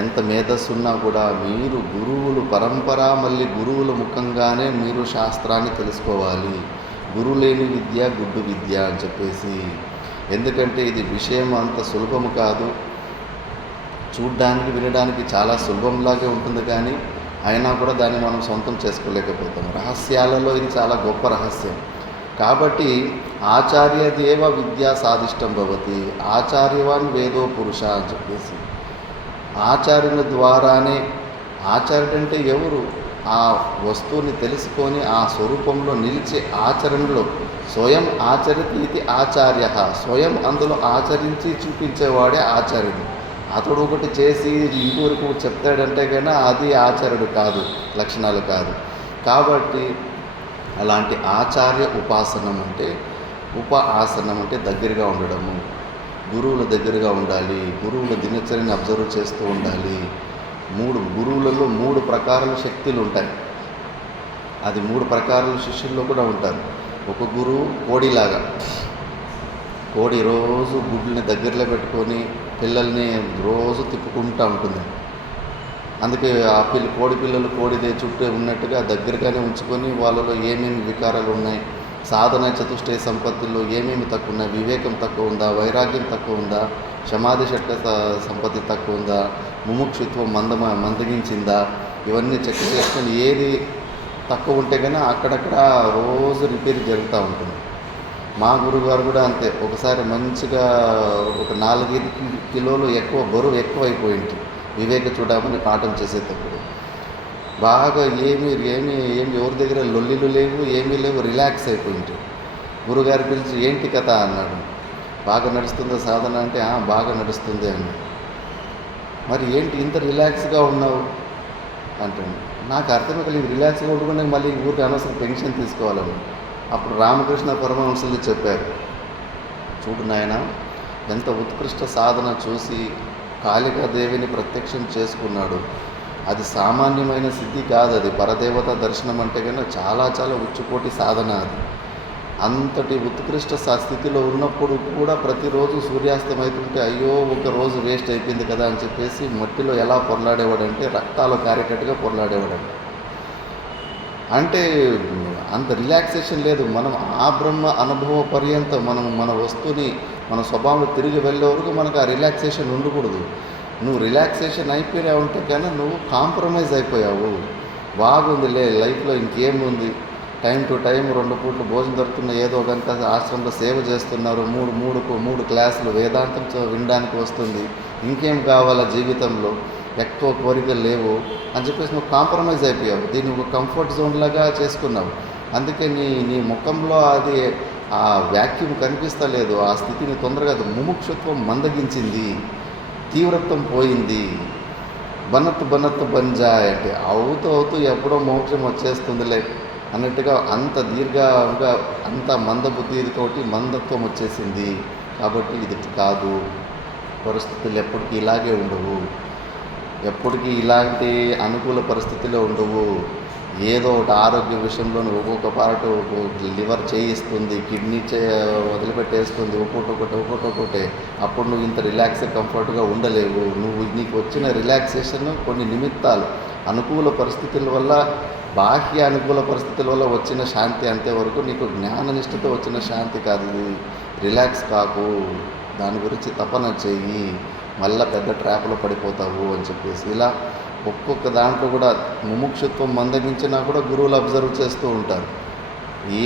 ఎంత మేధస్సు ఉన్నా కూడా మీరు గురువులు పరంపర, మళ్ళీ గురువుల ముఖంగానే మీరు శాస్త్రాన్ని తెలుసుకోవాలి. గురువు లేని విద్య గుడ్డు విద్య అని చెప్పేసి. ఎందుకంటే ఇది విషయం అంత సులభము కాదు. చూడ్డానికి వినడానికి చాలా సులభంలాగే ఉంటుంది, కానీ అయినా కూడా దాన్ని మనం సొంతం చేసుకోలేకపోతాం. రహస్యాలలో ఇది చాలా గొప్ప రహస్యం. కాబట్టి ఆచార్యదేవ విద్యా సాధిష్టం భవతి, ఆచార్యవాన్ వేదో పురుష అని చెప్పేసి ఆచార్యుల ద్వారానే. ఆచార్యుడు అంటే ఎవరు? ఆ వస్తువుని తెలుసుకొని ఆ స్వరూపంలో నిలిచే ఆచరణలో స్వయం ఆచరితి ఇది ఆచార్య, స్వయం అందులో ఆచరించి చూపించేవాడే ఆచార్యుడు. అతడు ఒకటి చేసి ఇంకొకరికి చెప్తాడంటే కన్నా అది ఆచార్యుడు కాదు, లక్షణాలు కాదు. కాబట్టి అలాంటి ఆచార్య ఉపాసనం అంటే, ఆసనం అంటే దగ్గరగా ఉండడము, గురువుల దగ్గరగా ఉండాలి, గురువుల దినచర్యని అబ్జర్వ్ చేస్తూ ఉండాలి. గురువులలో 3 ప్రకారాల శక్తులు ఉంటాయి. అది 3 ప్రకారాల శిష్యుల్లో కూడా ఉంటారు. ఒక గురువు కోడిలాగా, కోడి రోజు గుడ్లని దగ్గరలో పెట్టుకొని పిల్లల్ని రోజు తిప్పుకుంటూ ఉంటుంది. అందుకే ఆ కోడి పిల్లలు కోడిదే చుట్టూ ఉన్నట్టుగా దగ్గరగానే ఉంచుకొని వాళ్ళలో ఏమేమి వికారాలు ఉన్నాయి, సాధన చతుష్టయ సంపత్తుల్లో ఏమేమి తక్కువ ఉన్నాయి, వివేకం తక్కువ ఉందా, వైరాగ్యం తక్కువ ఉందా, సమాధి షట్క సంపత్తి తక్కువ ఉందా, ముముక్షుత్వం మందగించిందా, ఇవన్నీ చెక్ చేసుకొని ఏది తక్కువ ఉంటే కానీ అక్కడక్కడ రోజు రిపేర్ జరుగుతూ ఉంటుంది. మా గురువుగారు కూడా అంతే. ఒకసారి మంచిగా ఒక 4-5 కిలోలు బరువు ఎక్కువైపోయింది వివేక చూడమని పాఠం చేసేటప్పుడు. బాగా ఏమి ఎవరి దగ్గర లొల్లిలు లేవు, ఏమీ లేవు, రిలాక్స్ అయిపోయింది. గురుగారు పిలిచి ఏంటి కథ అన్నాడు. బాగా నడుస్తుందా సాధన అంటే బాగా నడుస్తుంది అన్నాడు. మరి ఏంటి ఇంత రిలాక్స్గా ఉన్నావు అంటాడు. నాకు అర్థమే కలిగి రిలాక్స్గా ఉండకుండా మళ్ళీ ఊరికి అనవసరం టెన్షన్ తీసుకోవాలని. అప్పుడు రామకృష్ణ పరమహంసులు చెప్పారు, చూడు నాయన, ఎంత ఉత్కృష్ట సాధన చూసి కాళికాదేవిని ప్రత్యక్షం చేసుకున్నాడు. అది సామాన్యమైన సిద్ధి కాదు, అది పరదేవత దర్శనం అంటే కన్నా చాలా చాలా ఉచ్చుకోటి సాధన. అది అంతటి ఉత్కృష్ట స్థితిలో ఉన్నప్పుడు కూడా ప్రతిరోజు సూర్యాస్తం అవుతుంటే అయ్యో ఒక రోజు వేస్ట్ అయిపోయింది కదా అని చెప్పేసి మట్టిలో ఎలా పొరలాడేవాడంటే రక్తాలు కారేటట్టుగా పొరలాడేవాడంట. అంటే అంత రిలాక్సేషన్ లేదు. మనం ఆ బ్రహ్మ అనుభవ పర్యంతం మన వస్తువుని మన స్వభావం తిరిగి వెళ్ళే వరకు మనకు ఆ రిలాక్సేషన్ ఉండకూడదు. నువ్వు రిలాక్సేషన్ అయిపోయావు ఉంటే కానీ నువ్వు కాంప్రమైజ్ అయిపోయావు. బాగుందిలే లైఫ్లో ఇంకేముంది, టైం టు టైం 2 పూట్లు భోజనం దొరుకుతున్న, ఏదో గంట ఆశ్రమంలో సేవ చేస్తున్నారు, 3 క్లాసులు వేదాంతం వినడానికి వస్తుంది, ఇంకేం కావాలా జీవితంలో, ఎక్కువ కోరికలు లేవు అని చెప్పేసి నువ్వు కాంప్రమైజ్ అయిపోయావు. దీన్ని ఒక కంఫర్ట్ జోన్ లాగా చేసుకున్నావు. అందుకే నీ ముఖంలో అది ఆ వ్యాక్యూమ్ కనిపిస్తలేదు. ఆ స్థితిని తొందరగా ముముక్షుత్వం మందగించింది, తీవ్రత్వం పోయింది. బన్నత్తు బంజాయ్ అంటే అవుతూ ఎప్పుడో మోక్షం వచ్చేస్తుందిలే అన్నట్టుగా అంత దీర్ఘంగా అంత మందబుద్ధితోటి మందత్వం వచ్చేసింది. కాబట్టి ఇది కాదు, పరిస్థితులు ఎప్పటికీ ఇలాగే ఉండవు, ఎప్పటికీ ఇలాంటి అనుకూల పరిస్థితుల్లో ఉండవు. ఏదో ఒకటి ఆరోగ్య విషయంలో ఒక్కొక్క పార్ట్ లివర్ చేయిస్తుంది, కిడ్నీ వదిలిపెట్టేస్తుంది, ఒక్కొక్కటి. అప్పుడు నువ్వు ఇంత రిలాక్స్ కంఫర్ట్గా ఉండలేవు. నీకు వచ్చిన రిలాక్సేషన్ కొన్ని నిమిత్తాలు, అనుకూల పరిస్థితుల వల్ల, బాహ్య అనుకూల పరిస్థితుల వల్ల వచ్చిన శాంతి అంతేవరకు. నీకు జ్ఞాననిష్టతో వచ్చిన శాంతి కాదు ఇది. రిలాక్స్ కాకు, దాని గురించి తపన చెయ్యి, మళ్ళీ పెద్ద ట్రాప్లో పడిపోతావు అని చెప్పేసి ఇలా ఒక్కొక్క దాంట్లో కూడా ముముక్షుత్వం మందగించినా కూడా గురువులు అబ్జర్వ్ చేస్తూ ఉంటారు.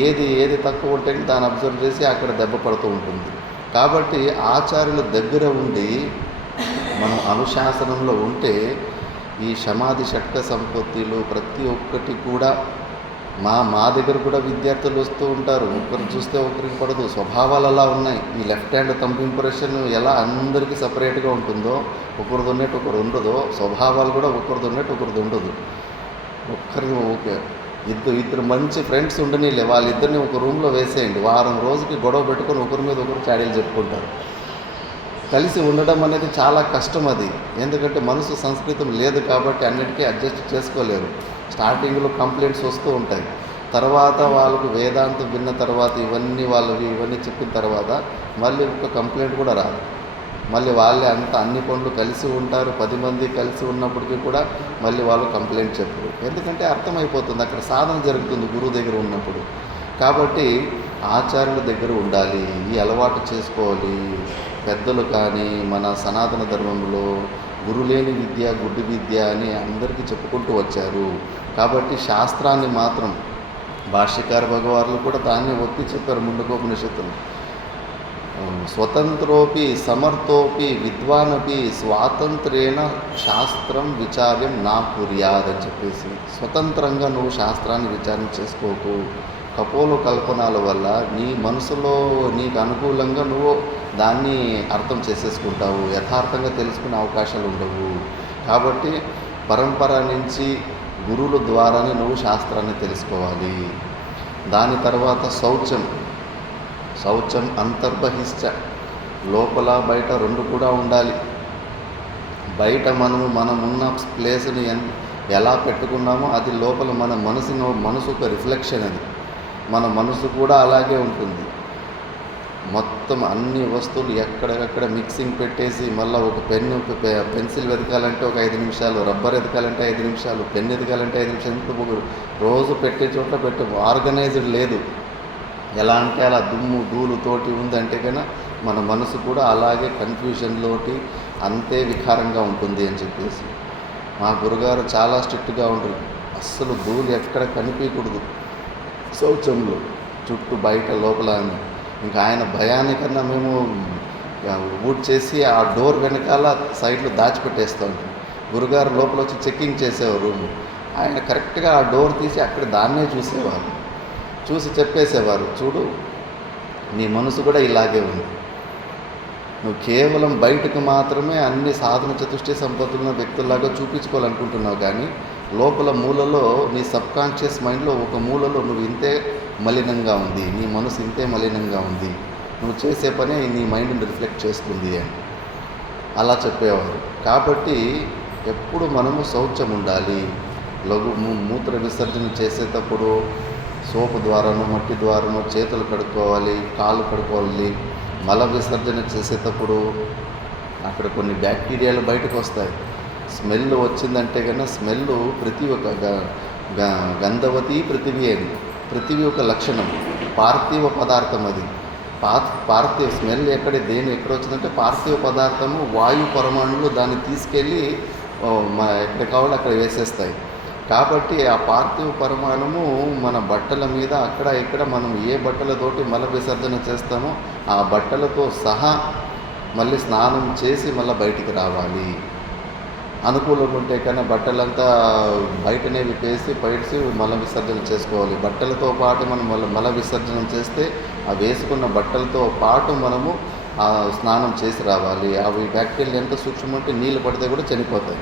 ఏది తక్కువ ఉంటే దాన్ని అబ్జర్వ్ చేసి అక్కడ దెబ్బ పడుతూ ఉంటుంది. కాబట్టి ఆచార్యుల దగ్గర ఉండి మనం అనుశాసనంలో ఉంటే ఈ సమాధి షట్క సంపత్తులు ప్రతి ఒక్కటి కూడా మా దగ్గర కూడా విద్యార్థులు వస్తూ ఉంటారు. ఒకరు చూస్తే ఒకరికి పడదు, స్వభావాలు అలా ఉన్నాయి. ఈ లెఫ్ట్ హ్యాండ్ థంబ్ ఇంప్రెషన్ ఎలా అందరికీ సపరేట్గా ఉంటుందో, ఒకరిది ఉన్నట్టు ఒకరు ఉండదో, స్వభావాలు కూడా ఒకరిది ఉన్నట్టు ఒకరిది ఉండదు. ఓకే, ఇద్దరు మంచి ఫ్రెండ్స్ ఉండనిలే, వాళ్ళిద్దరిని ఒక రూమ్లో వేసేయండి, వారం రోజుకి గొడవ పెట్టుకొని ఒకరి మీద ఒకరు చాడీలు చెప్పుకుంటారు. కలిసి ఉండడం అనేది చాలా కష్టం అది. ఎందుకంటే మనసు సంస్కృతం లేదు కాబట్టి అన్నిటికీ అడ్జస్ట్ చేసుకోలేరు. స్టార్టింగ్లో కంప్లైంట్స్ వస్తూ ఉంటాయి. తర్వాత వాళ్ళకు వేదాంతం విన్న తర్వాత ఇవన్నీ చెప్పిన తర్వాత మళ్ళీ ఒక కంప్లైంట్ కూడా రాదు. మళ్ళీ వాళ్ళే అన్ని పనులు కలిసి ఉంటారు. 10 మంది కలిసి ఉన్నప్పటికీ కూడా మళ్ళీ వాళ్ళు కంప్లైంట్ చెప్పరు. ఎందుకంటే అర్థమైపోతుంది, అక్కడ సాధన జరుగుతుంది గురువు దగ్గర ఉన్నప్పుడు. కాబట్టి ఆచార్యుల దగ్గర ఉండాలి, ఈ అలవాటు చేసుకోవాలి. పెద్దలు కానీ మన సనాతన ధర్మంలో గురులేని విద్య గుడ్డి విద్య అని అందరికీ చెప్పుకుంటూ వచ్చారు. కాబట్టి శాస్త్రాన్ని మాత్రం భాష్యకార భగవాన్లు కూడా దాన్ని ఒప్పి చెప్పారు ముండకోపనిషత్తులు. స్వతంత్రోపి సమర్థోపి విద్వానపి స్వాతంత్ర్యేణ శాస్త్రం విచార్యం నా కుర్యాద్ అని చెప్పేసి, స్వతంత్రంగా నువ్వు శాస్త్రాన్ని విచారణ చేసుకోకు. కపోలు కల్పనాల వల్ల నీ మనసులో నీకు అనుకూలంగా నువ్వు దాన్ని అర్థం చేసేసుకుంటావు, యథార్థంగా తెలుసుకునే అవకాశాలు ఉండవు. కాబట్టి పరంపర నుంచి గురువుల ద్వారానే నువ్వు శాస్త్రాన్ని తెలుసుకోవాలి. దాని తర్వాత శౌచం అంతర్బహిష్ట, లోపల బయట రెండు కూడా ఉండాలి. బయట మనమున్న ప్లేస్ని ఎలా పెట్టుకున్నామో అది లోపల మన మనసు ఒక రిఫ్లెక్షన్. అది మన మనసు కూడా అలాగే ఉంటుంది. మొత్తం అన్ని వస్తువులు ఎక్కడెక్కడ మిక్సింగ్ పెట్టేసి మళ్ళీ ఒక పెన్సిల్ వెతకాలంటే ఒక 5 నిమిషాలు, రబ్బర్ ఎతకాలంటే 5 నిమిషాలు, పెన్ ఎతకాలంటే 5 నిమిషాలు, రోజు పెట్టే చోట్ల ఆర్గనైజ్డ్ లేదు. ఎలా అంటే అలా దుమ్ము ధూళుతోటి ఉందంటే కన్నా మన మనసు కూడా అలాగే కన్ఫ్యూజన్లోటి అంతే వికారంగా ఉంటుంది అని చెప్పేసి మా గురుగారు చాలా స్ట్రిక్ట్గా ఉంటారు. అస్సలు ధూళి ఎక్కడ కనిపించకూడదు శౌచంలో, చుట్టూ బయట లోపల. ఇంకా ఆయన భయానికన్నా మేము ఊడ్ చేసి ఆ డోర్ వెనకాల సైడ్లో దాచిపెట్టేస్తూ ఉంటాం. గురుగారు లోపల వచ్చి చెక్కింగ్ చేసేవారు రూమ్. ఆయన కరెక్ట్గా ఆ డోర్ తీసి అక్కడ దాన్నే చూసేవారు, చూసి చెప్పేసేవారు, చూడు నీ మనసు కూడా ఇలాగే ఉంది, నువ్వు కేవలం బయటకు మాత్రమే అన్ని సాధన చతుష్టి సంపత్తులున్న వ్యక్తుల్లాగా చూపించుకోవాలనుకుంటున్నావు, కానీ లోపల మూలలో నీ సబ్కాన్షియస్ మైండ్లో ఒక మూలలో నువ్వు ఇంతే మలినంగా ఉంది, నీ మనసు ఇంతే మలినంగా ఉంది, నువ్వు చేసే పని నీ మైండ్ని రిఫ్లెక్ట్ చేస్తుంది అని అలా చెప్పేవారు. కాబట్టి ఎప్పుడు మనము శౌచం ఉండాలి. మూత్ర విసర్జన చేసేటప్పుడు సోపు ద్వారానో మట్టి ద్వారానో చేతులు కడుక్కోవాలి, కాళ్ళు కడుక్కోవాలి. మల విసర్జన చేసేటప్పుడు అక్కడ కొన్ని బ్యాక్టీరియాలు బయటకు వస్తాయి. స్మెల్ వచ్చిందంటే కన్నా స్మెల్ ప్రతి ఒక్క గంధవతి పృథివీ అని, పృథివీ ఒక లక్షణం, పార్థివ పదార్థం. అది పార్థివ స్మెల్ ఎక్కడ వచ్చిందంటే పార్థివ పదార్థము వాయు పరమాణువులు దాన్ని తీసుకెళ్ళి ఎక్కడ కావాలో అక్కడ వేసేస్తాయి. కాబట్టి ఆ పార్థివ పరమాణుము మన బట్టల మీద అక్కడ ఇక్కడ మనం ఏ బట్టలతోటి మల విసర్జన చేస్తామో ఆ బట్టలతో సహా మళ్ళీ స్నానం చేసి మళ్ళీ బయటికి రావాలి. అనుకూలంగా ఉంటే కన్నా బట్టలంతా బయటనే విప్పేసి మల విసర్జన చేసుకోవాలి. బట్టలతో పాటు మనం మల విసర్జన చేస్తే ఆ వేసుకున్న బట్టలతో పాటు మనము స్నానం చేసి రావాలి. అవి బ్యాక్టీరియాలు ఎంత సూక్ష్మం అంటే నీళ్ళు పడితే కూడా చనిపోతాయి.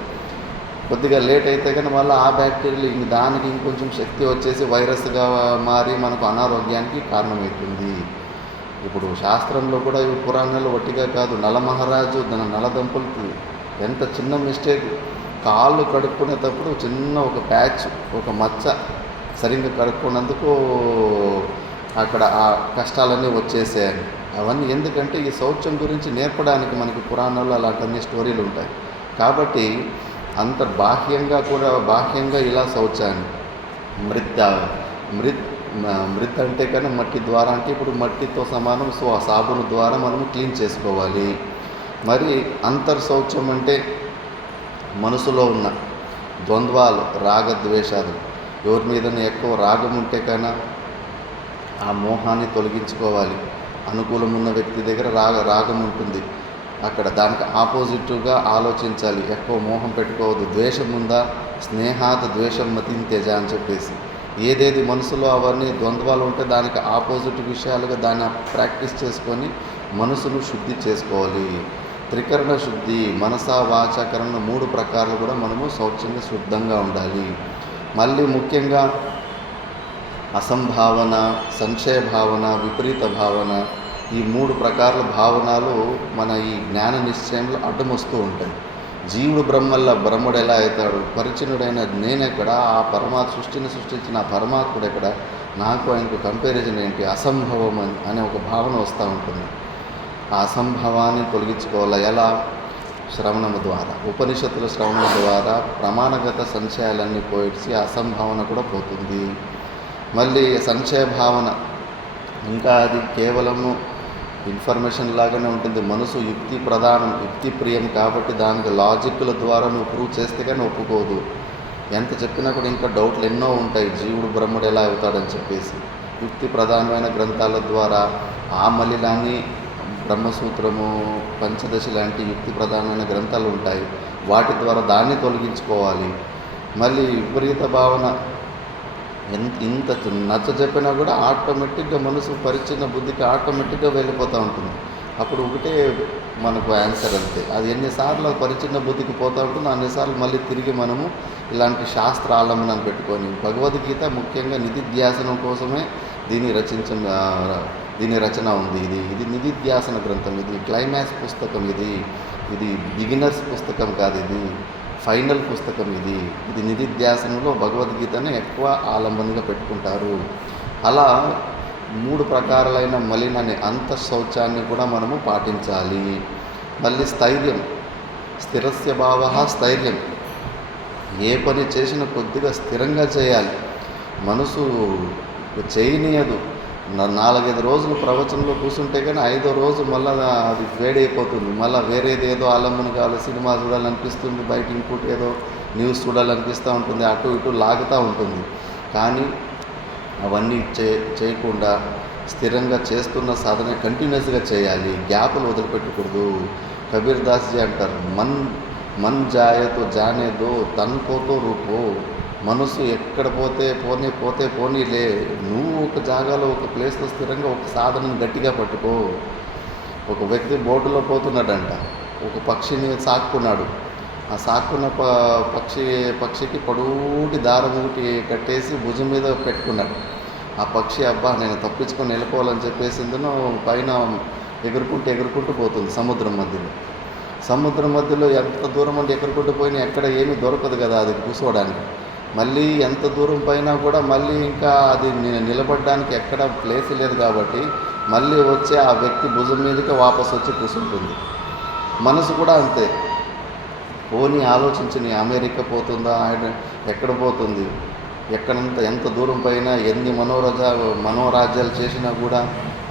కొద్దిగా లేట్ అయితే కానీ మళ్ళీ ఆ బ్యాక్టీరియాలు దానికి ఇంకొంచెం శక్తి వచ్చేసి వైరస్గా మారి మనకు అనారోగ్యానికి కారణమవుతుంది. ఇప్పుడు శాస్త్రంలో కూడా ఈ పురాణాలు వట్టిగా కాదు, నలమహారాజు నలదంపులకి ఎంత చిన్న మిస్టేక్, కాళ్ళు కడుక్కునేటప్పుడు చిన్న ఒక ప్యాచ్, ఒక మచ్చ సరిగ్గా కడుక్కున్నందుకు అక్కడ ఆ కష్టాలన్నీ వచ్చేసాయని. అవన్నీ ఎందుకంటే ఈ శౌచం గురించి నేర్పడానికి మనకి పురాణాల్లో అలాంటి స్టోరీలు ఉంటాయి. కాబట్టి బాహ్యంగా ఇలా శౌచాన్ని మృత్ అంటే కానీ మట్టి ద్వారా, అంటే ఇప్పుడు మట్టితో సమానం. సో ఆ సాబును ద్వారా మనము క్లీన్ చేసుకోవాలి. మరి అంతర్శౌచం అంటే మనసులో ఉన్న ద్వంద్వాలు, రాగద్వేషాలు, ఎవరి మీదనే ఎక్కువ రాగం ఉంటే కన్నా ఆ మోహాన్ని తొలగించుకోవాలి. అనుకూలం ఉన్న వ్యక్తి దగ్గర రాగం ఉంటుంది, అక్కడ దానికి ఆపోజిట్గా ఆలోచించాలి. ఎక్కువ మోహం పెట్టుకోవద్దు. ద్వేషం ఉందా, స్నేహాత్ ద్వేషం మతిం త్యజ అని చెప్పేసి ఏదేది మనసులో అవన్నీ ద్వంద్వాలు ఉంటే దానికి ఆపోజిట్ విషయాలుగా దాన్ని ప్రాక్టీస్ చేసుకొని మనసును శుద్ధి చేసుకోవాలి. త్రికరణ శుద్ధి, మనస వాచకరణ 3 ప్రకారాలు కూడా మనము శౌచంగా శుద్ధంగా ఉండాలి. మళ్ళీ ముఖ్యంగా అసంభావన, సంశయ భావన, విపరీత భావన, ఈ 3 ప్రకారాల భావనలు మన ఈ జ్ఞాన నిశ్చయంలో అడ్డమొస్తూ ఉంటాయి. జీవుడు బ్రహ్ముడు ఎలా అవుతాడు, పరిచినుడైన నేనెక్కడ, ఆ సృష్టిని సృష్టించిన ఆ పరమాత్ముడు ఎక్కడ, నాకు ఆయనకు కంపారిజన్ ఏంటి, అసంభవం అనే ఒక భావన వస్తూ ఉంటుంది. ఆ అసంభవాన్ని తొలగించుకోవాలి. ఎలా? శ్రవణం ద్వారా, ఉపనిషత్తుల శ్రవణం ద్వారా ప్రమాణగత సంశయాలన్నీ పోయిసి అసంభావన కూడా పోతుంది. మళ్ళీ సంశయ భావన ఇంకా అది కేవలము ఇన్ఫర్మేషన్ లాగానే ఉంటుంది. మనసు యుక్తి ప్రధానం, యుక్తి ప్రియం కాబట్టి దానికి లాజిక్ల ద్వారా నువ్వు ప్రూవ్ చేస్తే కానీ ఒప్పుకోదు. ఎంత చెప్పినా కూడా ఇంకా డౌట్లు ఎన్నో ఉంటాయి, జీవుడు బ్రహ్ముడు ఎలా అవుతాడని చెప్పేసి. యుక్తి ప్రధానమైన గ్రంథాల ద్వారా ఆ మలినాన్ని బ్రహ్మసూత్రము, పంచదశి లాంటి యుక్తి ప్రధానమైన గ్రంథాలు ఉంటాయి, వాటి ద్వారా దాన్ని తొలగించుకోవాలి. మళ్ళీ విపరీత భావన ఇంత నచ్చ చెప్పినా కూడా ఆటోమేటిక్గా మనసు పరిచ్ఛిన్న బుద్ధికి ఆటోమేటిక్గా వెళ్ళిపోతూ ఉంటుంది. అప్పుడు ఒకటే మనకు ఆన్సర్ అంతే. అది ఎన్నిసార్లు పరిచ్ఛిన్న బుద్ధికి పోతూ ఉంటుందో అన్నిసార్లు మళ్ళీ తిరిగి మనము ఇలాంటి శాస్త్ర ఆలంబనం పెట్టుకొని, భగవద్గీత ముఖ్యంగా నిధిధ్యాసనం కోసమే దీని రచన ఉంది. ఇది నిధిధ్యాసన గ్రంథం, ఇది క్లైమాక్స్ పుస్తకం, ఇది బిగినర్స్ పుస్తకం కాదు, ఇది ఫైనల్ పుస్తకం. ఇది నిధిధ్యాసనంలో భగవద్గీతను ఎక్కువ ఆలంబనగా పెట్టుకుంటారు. అలా 3 ప్రకారాలైన మలినాన్ని, అంతఃశౌచాన్ని కూడా మనము పాటించాలి. మళ్ళీ స్థైర్యం, స్థిరస్య భావ స్థైర్యం. ఏ పని చేసినా కొద్దిగా స్థిరంగా చేయాలి. మనసు చేయనీయదు. 4-5 రోజులు ప్రవచనంలో కూర్చుంటే కానీ 5వ రోజు మళ్ళీ అది వేడైపోతుంది. మళ్ళీ వేరేదేదో ఆలంబన కావాలి, సినిమా చూడాలనిపిస్తుంది, బయట ఇంకోటి ఏదో న్యూస్ చూడాలనిపిస్తూ ఉంటుంది, అటు ఇటు లాగుతూ ఉంటుంది. కానీ అవన్నీ చేయకుండా స్థిరంగా చేస్తున్న సాధన కంటిన్యూస్గా చేయాలి, గ్యాపులు వదిలిపెట్టకూడదు. కబీర్ దాస్జీ అంటారు, మన్ జాయతో జానేదో తన్కోతో రూపో. మనసు ఎక్కడ పోతే పోనీలే, నువ్వు ఒక జాగాలో ఒక ప్లేస్లో స్థిరంగా ఒక సాధనను గట్టిగా పట్టుకో. ఒక వ్యక్తి బోటులో పోతున్నాడంట, ఒక పక్షిని సాక్కున్నాడు. ఆ సాక్కున్న పక్షికి పొడవుటి దారం ఒకటి కట్టేసి భుజం మీద పెట్టుకున్నాడు. ఆ పక్షి అబ్బా నేను తప్పించుకొని వెళ్ళిపోవాలని చెప్పేసిందును పైన ఎగురుకుంటూ పోతుంది సముద్రం మధ్యలో ఎంత దూరం అంటే ఎగురుకుంటూ పోయినా ఎక్కడ ఏమీ దొరకదు కదా అది కూర్చోవడానికి. మళ్ళీ ఎంత దూరం పైనా కూడా మళ్ళీ ఇంకా అది నిలబడడానికి ఎక్కడ ప్లేస్ లేదు కాబట్టి మళ్ళీ వచ్చి ఆ వ్యక్తి భుజం మీదకి వాపసు వచ్చి కూర్చుంటుంది. మనసు కూడా అంతే. పోనీ ఆలోచించి అమెరికా పోతుందా, ఎక్కడ పోతుంది, ఎంత దూరం పైన ఎన్ని మనోరాజ్యాలు చేసినా కూడా.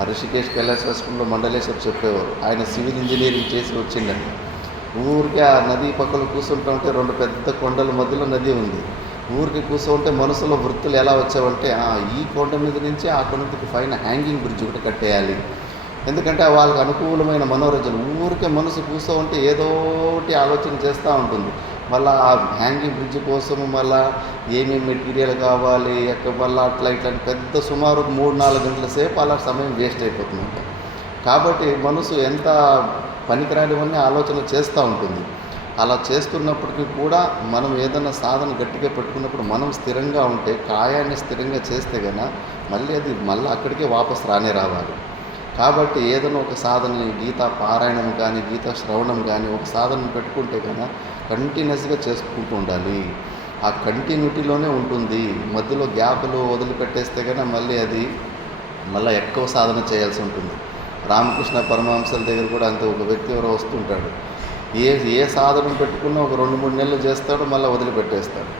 ఋషికేష్ కైలాస స్కూల్లో మండలేశ్వర్ చెప్పేవారు, ఆయన సివిల్ ఇంజనీరింగ్ చేసి వచ్చిండని. ఊరికే ఆ నది పక్కన కూర్చుంటూ ఉంటే 2 పెద్ద కొండల మధ్యలో నది ఉంది. ఊరికి కూర్చుంటే మనసులో వృత్తులు ఎలా వచ్చావంటే ఈ కొండ మీద నుంచి ఆ కొండకి పైన హ్యాంగింగ్ బ్రిడ్జ్ ఒకటి కట్టేయాలి. ఎందుకంటే వాళ్ళకి అనుకూలమైన మనోరంజన. ఊరికే మనసు కూర్చోంటే ఏదోటి ఆలోచన చేస్తూ ఉంటుంది. మళ్ళీ ఆ హ్యాంగింగ్ బ్రిడ్జ్ కోసము మళ్ళీ ఏమేమి మెటీరియల్ కావాలి, మళ్ళీ ఇట్లాంటి పెద్ద సుమారు 3-4 గంటల సేపు అలా సమయం వేస్ట్ అయిపోతుంది. కాబట్టి మనసు ఎంత పనికిరానివన్నీ ఆలోచన చేస్తూ ఉంటుంది. అలా చేస్తున్నప్పటికీ కూడా మనం ఏదైనా సాధన గట్టిగా పెట్టుకున్నప్పుడు మనం స్థిరంగా ఉంటే, కాయాన్ని స్థిరంగా చేస్తే కనుక మళ్ళీ అక్కడికే వాపసు రావాలి. కాబట్టి ఏదైనా ఒక సాధన, గీతా పారాయణం కానీ గీతా శ్రవణం కానీ ఒక సాధన పెట్టుకుంటే కనుక కంటిన్యూస్గా చేసుకుంటూ ఉండాలి. ఆ కంటిన్యూటీలోనే ఉంటుంది. మధ్యలో గ్యాపులు వదిలిపెట్టేస్తే కనుక మళ్ళీ ఎక్కువ సాధన చేయాల్సి ఉంటుంది. రామకృష్ణ పరమహంసల దగ్గర కూడా అంతే. ఒక వ్యక్తి ఎవరో వస్తుంటాడు, ఏ సాధన పెట్టుకున్నా ఒక 2-3 నెలలు చేస్తాడు, మళ్ళీ వదిలిపెట్టేస్తాడు.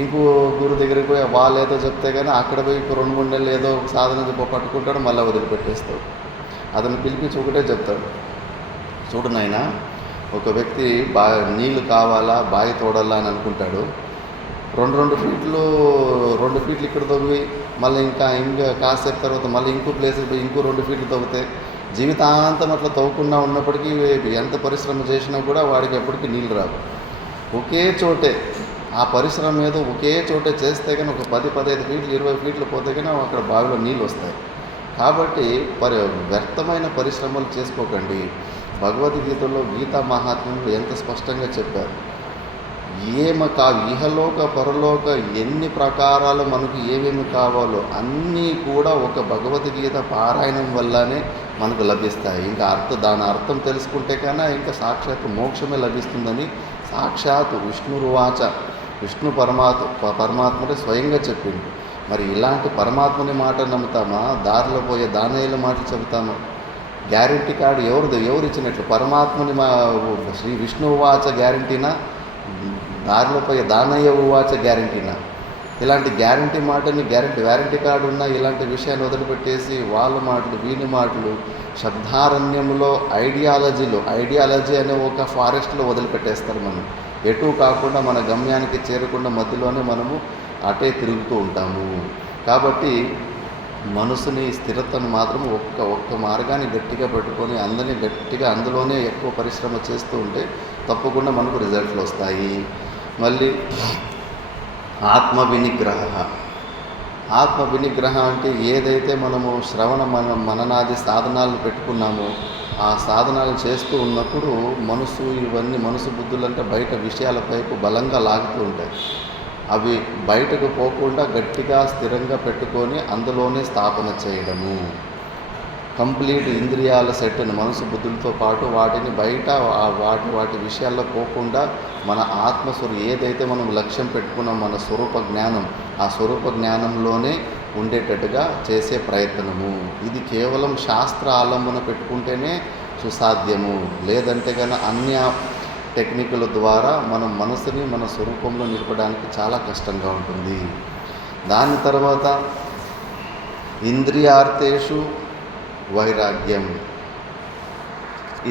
ఇంకో గురు దగ్గరికి పోయి వాళ్ళు ఏదో చెప్తే కానీ అక్కడ పోయి 2-3 నెలలు ఏదో ఒక సాధన పట్టుకుంటాడు, మళ్ళీ వదిలిపెట్టేస్తాడు. అతను పిలిపించి ఒకటే చెప్తాడు, చూడు నాయనా, ఒక వ్యక్తి నీళ్ళు కావాలా, బావి తోడాలా అని అనుకుంటాడు. 2 ఫీట్లు ఇక్కడ తవ్వి మళ్ళీ ఇంకా కాసేపు తర్వాత మళ్ళీ ఇంకో ప్లేస్కి పోయి ఇంకో 2 ఫీట్లు తవ్వితే జీవితాంతం అట్లా తవ్వకుండా ఉన్నప్పటికీ ఎంత పరిశ్రమ చేసినా కూడా వాడికి ఎప్పటికీ నీళ్ళు రావు. ఒకే చోటే ఆ పరిశ్రమ ఏదో ఒకే చోటే చేస్తే కానీ ఒక 10-15 ఫీట్లు 20 ఫీట్లు పోతే కానీ అక్కడ బావిలో నీళ్ళు వస్తాయి. కాబట్టి వ్యర్థమైన పరిశ్రమలు చేసుకోకండి. భగవద్గీతలో గీతా మహాత్మ్యంలో ఎంత స్పష్టంగా చెప్పారు. ఇహలోక పరలోక ఎన్ని ప్రకారాలు మనకు ఏమేమి కావాలో అన్నీ కూడా ఒక భగవద్గీత పారాయణం వల్లనే మనకు లభిస్తాయి. ఇంకా దాని అర్థం తెలుసుకుంటే కన్నా ఇంకా సాక్షాత్ మోక్షమే లభిస్తుందని సాక్షాత్ విష్ణు పరమాత్ముడే స్వయంగా చెప్పింది. మరి ఇలాంటి పరమాత్మని మాట నమ్ముతామా, దారిలో పోయే దానయ్యల మాటలు చెబుతామా? గ్యారంటీ కార్డు ఎవరు ఇచ్చినట్లు? పరమాత్మని శ్రీ విష్ణువాచ గ్యారంటీనా, దారిలో పోయే దానయ్య ఉవాచ గ్యారంటీనా? ఇలాంటి గ్యారంటీ మాటని వ్యారంటీ కార్డు ఉన్న ఇలాంటి విషయాన్ని వదిలిపెట్టేసి వాళ్ళ మాటలు వీని మాటలు శబ్దారణ్యంలో ఐడియాలజీ అనే ఒక ఫారెస్ట్లో వదిలిపెట్టేస్తారు మనం. ఎటు కాకుండా మన గమ్యానికి చేరకుండా మధ్యలోనే మనము అటే తిరుగుతూ ఉంటాము. కాబట్టి మనసుని స్థిరతను మాత్రం ఒక్క మార్గాన్ని గట్టిగా పెట్టుకొని అందరినీ గట్టిగా అందులోనే ఎక్కువ పరిశ్రమ చేస్తూ ఉంటే తప్పకుండా మనకు రిజల్ట్లు వస్తాయి. మళ్ళీ ఆత్మ వినిగ్రహ అంటే ఏదైతే మనము శ్రవణ మననాది సాధనాలు పెట్టుకున్నామో ఆ సాధనాలు చేస్తూ ఉన్నప్పుడు మనసు బుద్ధులంటే బయట విషయాలపైపు బలంగా లాగుతూ ఉంటాయి. అవి బయటకు పోకుండా గట్టిగా స్థిరంగా పెట్టుకొని అందులోనే స్థాపన చేయడము. కంప్లీట్ ఇంద్రియాల సెట్ని మనసు బుద్ధులతో పాటు వాటిని బయట వాటి విషయాల్లో పోకుండా మన ఆత్మస్వరూపం ఏదైతే మనం లక్ష్యం పెట్టుకున్నాం మన స్వరూప జ్ఞానం, ఆ స్వరూప జ్ఞానంలోనే ఉండేటట్టుగా చేసే ప్రయత్నము. ఇది కేవలం శాస్త్ర ఆలంబన పెట్టుకుంటేనే సుసాధ్యము. లేదంటే కనుక అన్య టెక్నికుల ద్వారా మనం మనసుని మన స్వరూపంలో నిలపడానికి చాలా కష్టంగా ఉంటుంది. దాని తర్వాత ఇంద్రియార్థేషు వైరాగ్యం.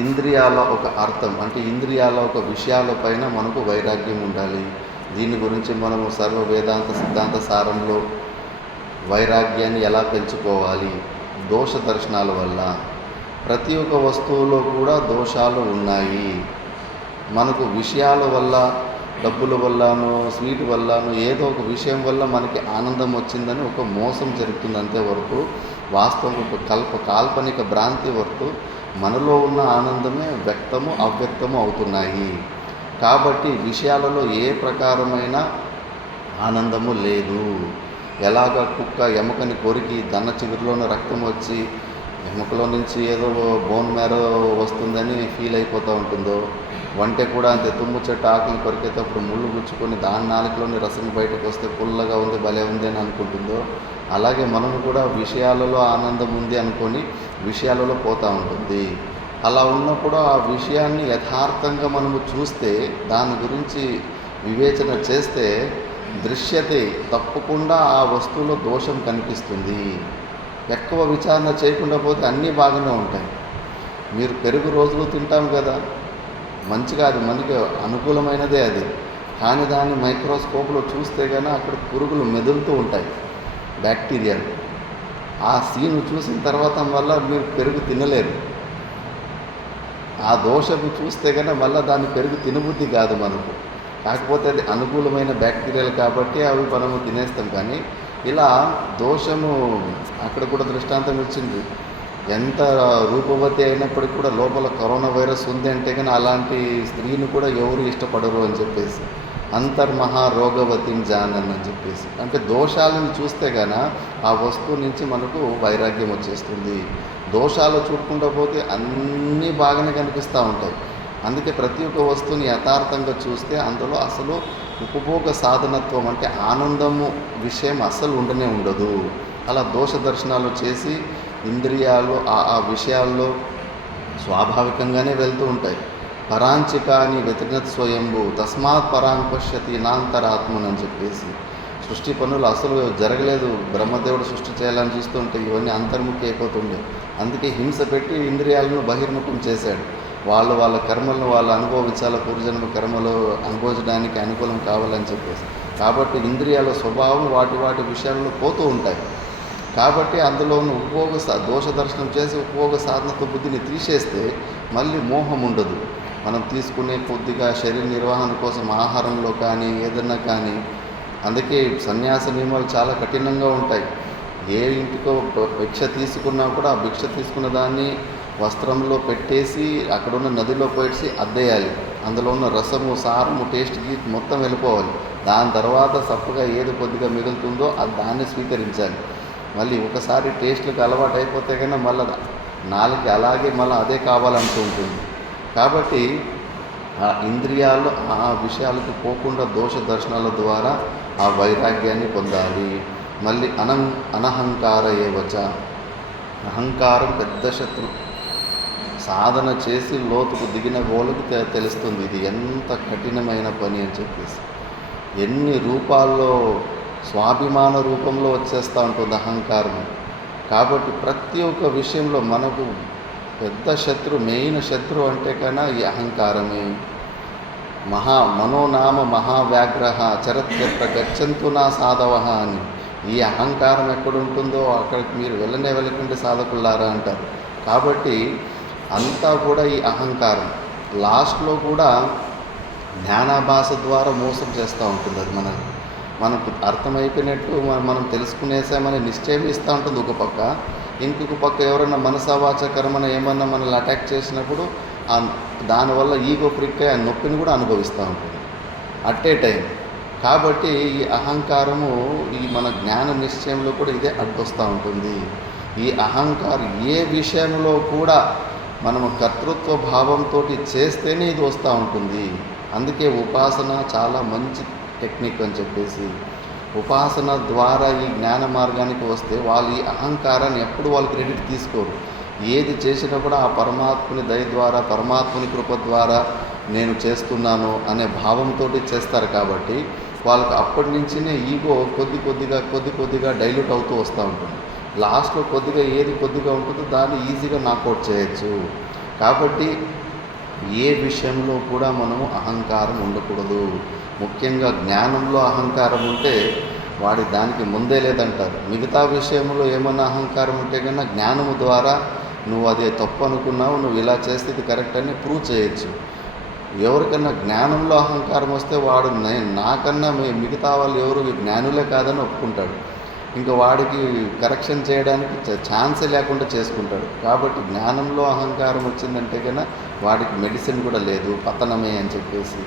ఇంద్రియాల ఒక అర్థం అంటే ఇంద్రియాల ఒక విషయాలపైన మనకు వైరాగ్యం ఉండాలి. దీని గురించి మనము సర్వ వేదాంత సిద్ధాంత సారంలో వైరాగ్యాన్ని ఎలా పెంచుకోవాలి, దోష దర్శనాల వల్ల. ప్రతి ఒక్క వస్తువులో కూడా దోషాలు ఉన్నాయి. మనకు విషయాల వల్ల, డబ్బుల వల్లనో స్వీట్ వల్లనో ఏదో ఒక విషయం వల్ల మనకి ఆనందం వచ్చిందని ఒక మోసం జరుగుతుంది. అంతేవరకు వాస్తవం ఒక కాల్పనిక భ్రాంతి వరకు మనలో ఉన్న ఆనందమే వ్యక్తము అవ్యక్తము అవుతున్నాయి. కాబట్టి విషయాలలో ఏ ప్రకారమైన ఆనందము లేదు. ఎలాగ కుక్క ఎముకని కొరికి దన్న చిగురులోని రక్తం వచ్చి ఎముకలో నుంచి ఏదో బోన్ మ్యారో వస్తుందని ఫీల్ అయిపోతూ ఉంటుందో, వంటె కూడా అంతే. తుమ్ము చెట్టు ఆకులు కొరికేటప్పుడు ముళ్ళు గుచ్చుకొని దాని నాలుకలోని రసం బయటకు వస్తే పుల్లగా ఉంది, భలే ఉంది అని అనుకుంటుందో, అలాగే మనము కూడా విషయాలలో ఆనందం ఉంది అనుకొని విషయాలలో పోతూ ఉంటుంది. అలా ఉన్నప్పుడు ఆ విషయాన్ని యథార్థంగా మనము చూస్తే, దాని గురించి వివేచన చేస్తే దృశ్యతే తప్పకుండా ఆ వస్తువులో దోషం కనిపిస్తుంది. ఎక్కువ విచారణ చేయకుండా పోతే అన్నీ బాగానే ఉంటాయి. మీరు పెరుగు రోజులు తింటాం కదా, మంచిగా అది మనకి అనుకూలమైనదే అది. కానీ దాన్ని మైక్రోస్కోప్లో చూస్తే కానీ అక్కడ పురుగులు మెదులుతూ ఉంటాయి, బ్యాక్టీరియాలు. ఆ సీను చూసిన తర్వాత వల్ల మీరు పెరుగు తినలేరు. ఆ దోషము చూస్తే కనుక మళ్ళీ దాన్ని పెరుగు తినబుద్ధి కాదు మనకు. కాకపోతే అది అనుకూలమైన బ్యాక్టీరియాలు కాబట్టి అవి మనము తినేస్తాం. కానీ ఇలా దోషము అక్కడ కూడా దృష్టాంతం ఇచ్చింది. ఎంత రూపవతి అయినప్పటికీ కూడా లోపల కరోనా వైరస్ ఉంది అంటే కానీ అలాంటి స్త్రీని కూడా ఎవరు ఇష్టపడరు అని చెప్పేసి, అంతర్మహారోగవతిం జానన్ అని చెప్పేసి. అంటే దోషాలను చూస్తే కానీ ఆ వస్తువు నుంచి మనకు వైరాగ్యం వచ్చేస్తుంది. దోషాలు చూడకుండా పోతే అన్నీ బాగానే కనిపిస్తూ ఉంటాయి. అందుకే ప్రతి ఒక్క వస్తువుని యథార్థంగా చూస్తే అందులో అసలు ఉపభోగ సాధనత్వం అంటే ఆనందము విషయం అస్సలు ఉండనే ఉండదు. అలా దోష దర్శనాలు చేసి ఇంద్రియాలు ఆ విషయాల్లో స్వాభావికంగానే వెళ్తూ ఉంటాయి. పరాంచికాని వ్యతిగత స్వయంభూ తస్మాత్ పరాం పశ్యతి నాంతరాత్మని అని చెప్పేసి, సృష్టి పనులు అసలు జరగలేదు. బ్రహ్మదేవుడు సృష్టి చేయాలని చూస్తుంటే ఇవన్నీ అంతర్ముఖి అయిపోతుండే. అందుకే హింస పెట్టి ఇంద్రియాలను బహిర్ముఖం చేశాడు. వాళ్ళ కర్మలను వాళ్ళు అనుభవించాలి, పూర్వజన్మ కర్మలు అనుభవించడానికి అనుకూలం కావాలని చెప్పేసి. కాబట్టి ఇంద్రియాల స్వభావం వాటి విషయాల్లో పోతూ ఉంటాయి. కాబట్టి అందులోని దోష దర్శనం చేసి ఉపభోగ సాధనతో బుద్ధిని తీసేస్తే మళ్ళీ మోహం ఉండదు. మనం తీసుకునే కొద్దిగా శరీర నిర్వహణ కోసం ఆహారంలో కానీ ఏదన్నా కానీ, అందుకే సన్యాస నియమాలు చాలా కఠినంగా ఉంటాయి. ఏ ఇంటికో భిక్ష తీసుకున్నా కూడా ఆ భిక్ష తీసుకున్న దాన్ని వస్త్రంలో పెట్టేసి అక్కడున్న నదిలో పోయేసి అద్దేయాలి. అందులో ఉన్న రసము, సారము, టేస్ట్ మొత్తం వెళ్ళిపోవాలి. దాని తర్వాత సప్పుగా ఏది కొద్దిగా మిగులుతుందో అది దాన్ని స్వీకరించాలి. మళ్ళీ ఒకసారి టేస్ట్లకు అలవాటు అయిపోతే కన్నా మళ్ళీ నాలుగు అలాగే మళ్ళీ అదే కావాలంటూ ఉంటుంది. కాబట్టి ఆ ఇంద్రియాలు ఆ విషయాలకు పోకుండా దోష దర్శనాల ద్వారా ఆ వైరాగ్యాన్ని పొందాలి. మళ్ళీ అనహంకార ఏవచ, అహంకారం పెద్ద శత్రు. సాధన చేసి లోతుకు దిగిన వాళ్ళకి తెలుస్తుంది ఇది ఎంత కఠినమైన పని అని చెప్పేసి. ఎన్ని రూపాల్లో స్వాభిమాన రూపంలో వచ్చేస్తూ ఉంటుంది అహంకారం. కాబట్టి ప్రతి ఒక్క విషయంలో మనకు పెద్ద శత్రు, మెయిన్ శత్రు అంటే కన్నా ఈ అహంకారమే. మనోనామ మహావ్యాగ్రహ చరత్యత్ర గచ్చంతు నా సాధవ అని. ఈ అహంకారం ఎక్కడుంటుందో అక్కడికి మీరు వెళ్ళకుండా సాధకులారా అంటారు. కాబట్టి అంతా కూడా ఈ అహంకారం లాస్ట్లో కూడా జ్ఞానాభాస ద్వారా మోసం చేస్తూ ఉంటుంది. అది మనకు అర్థమైపోయినట్టు మనం తెలుసుకునేసామని నిశ్చయం ఇస్తూ ఉంటుంది ఒక పక్క. ఇంకొక పక్క ఎవరైనా మనసావాచకరమైన ఏమన్నా మనల్ని అటాక్ చేసినప్పుడు దానివల్ల ఈగో ప్రిక్ ఆ నొప్పిని కూడా అనుభవిస్తూ ఉంటుంది అట్టే టైం. కాబట్టి ఈ అహంకారము ఈ మన జ్ఞాన నిశ్చయంలో కూడా ఇదే అడ్డొస్తూ ఉంటుంది. ఈ అహంకారం ఏ విషయంలో కూడా మనము కర్తృత్వ భావంతో చేస్తేనే ఇది వస్తూ ఉంటుంది. అందుకే ఉపాసన చాలా మంచి టెక్నిక్ అని చెప్పేసి, ఉపాసన ద్వారా ఈ జ్ఞాన మార్గానికి వస్తే వాళ్ళు ఈ అహంకారాన్ని ఎప్పుడు వాళ్ళు క్రెడిట్ తీసుకోరు. ఏది చేసినా కూడా ఆ పరమాత్ముని దయ ద్వారా, పరమాత్ముని కృప ద్వారా నేను చేస్తున్నాను అనే భావంతో చేస్తారు. కాబట్టి వాళ్ళకి అప్పటి నుంచినే ఈగో కొద్ది కొద్దిగా డైల్యూట్ అవుతూ వస్తూ ఉంటుంది. లాస్ట్లో ఏది కొద్దిగా ఉంటుందో దాన్ని ఈజీగా నాకౌట్ చేయొచ్చు. కాబట్టి ఏ విషయంలో కూడా మనము అహంకారం ఉండకూడదు. ముఖ్యంగా జ్ఞానంలో అహంకారం ఉంటే వాడి దానికి ముందే లేదంటారు. మిగతా విషయంలో ఏమన్నా అహంకారం ఉంటే కన్నా జ్ఞానము ద్వారా నువ్వు అదే తప్పు అనుకున్నావు, నువ్వు ఇలా చేస్తే ఇది కరెక్ట్ అని ప్రూవ్ చేయొచ్చు. ఎవరికన్నా జ్ఞానంలో అహంకారం వస్తే వాడు నాకన్నా మిగతా వాళ్ళు ఎవరు జ్ఞానులే కాదని ఒప్పుకుంటాడు. ఇంకా వాడికి కరెక్షన్ చేయడానికి ఛాన్సే లేకుండా చేసుకుంటాడు. కాబట్టి జ్ఞానంలో అహంకారం వచ్చిందంటే కన్నా వాడికి మెడిసిన్ కూడా లేదు, పతనమే అని చెప్పేసి.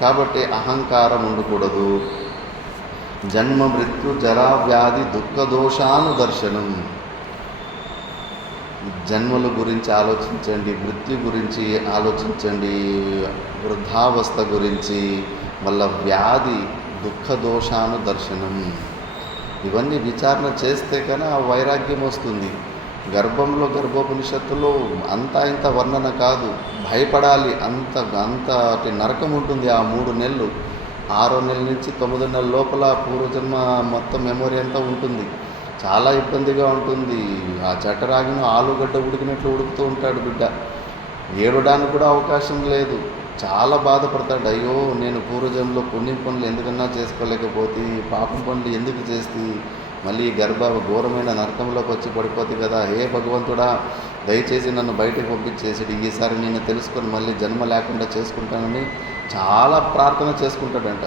కాబట్టి అహంకారం ఉండకూడదు. జన్మ మృత్యు జరా వ్యాధి దుఃఖ దోషాను దర్శనం. జన్మల గురించి ఆలోచించండి, మృత్యు గురించి ఆలోచించండి, వృద్ధావస్థ గురించి, మళ్ళీ వ్యాధి దుఃఖ దోషాను దర్శనం. ఇవన్నీ విచారణ చేస్తే కానీ ఆ వైరాగ్యం వస్తుంది. గర్భోపనిషత్తులో అంతా ఇంత వర్ణన కాదు, భయపడాలి. అంత నరకం ఉంటుంది ఆ 3 నెలలు. 6వ నెల నుంచి 9వ నెల లోపల పూర్వజన్మ మొత్తం మెమొరీ అంతా ఉంటుంది. చాలా ఇబ్బందిగా ఉంటుంది. ఆ చట్టరాగిన ఆలుగడ్డ ఉడికినట్లు ఉడుకుతూ ఉంటాడు బిడ్డ. ఏడడానికి కూడా అవకాశం లేదు. చాలా బాధపడతాడు. అయ్యో, నేను పూర్వజన్మలో పుణ్యం పనులు ఎందుకన్నా చేసుకోలేకపోతే, పాపం పనులు ఎందుకు చేస్తే మళ్ళీ ఘోరమైన నరకంలోకి వచ్చి పడిపోతుంది కదా. హే భగవంతుడా, దయచేసి నన్ను బయటకు పంపించేసి ఈసారి నేను తెలుసుకొని మళ్ళీ జన్మ లేకుండా చేసుకుంటానని చాలా ప్రార్థన చేసుకుంటాడంట.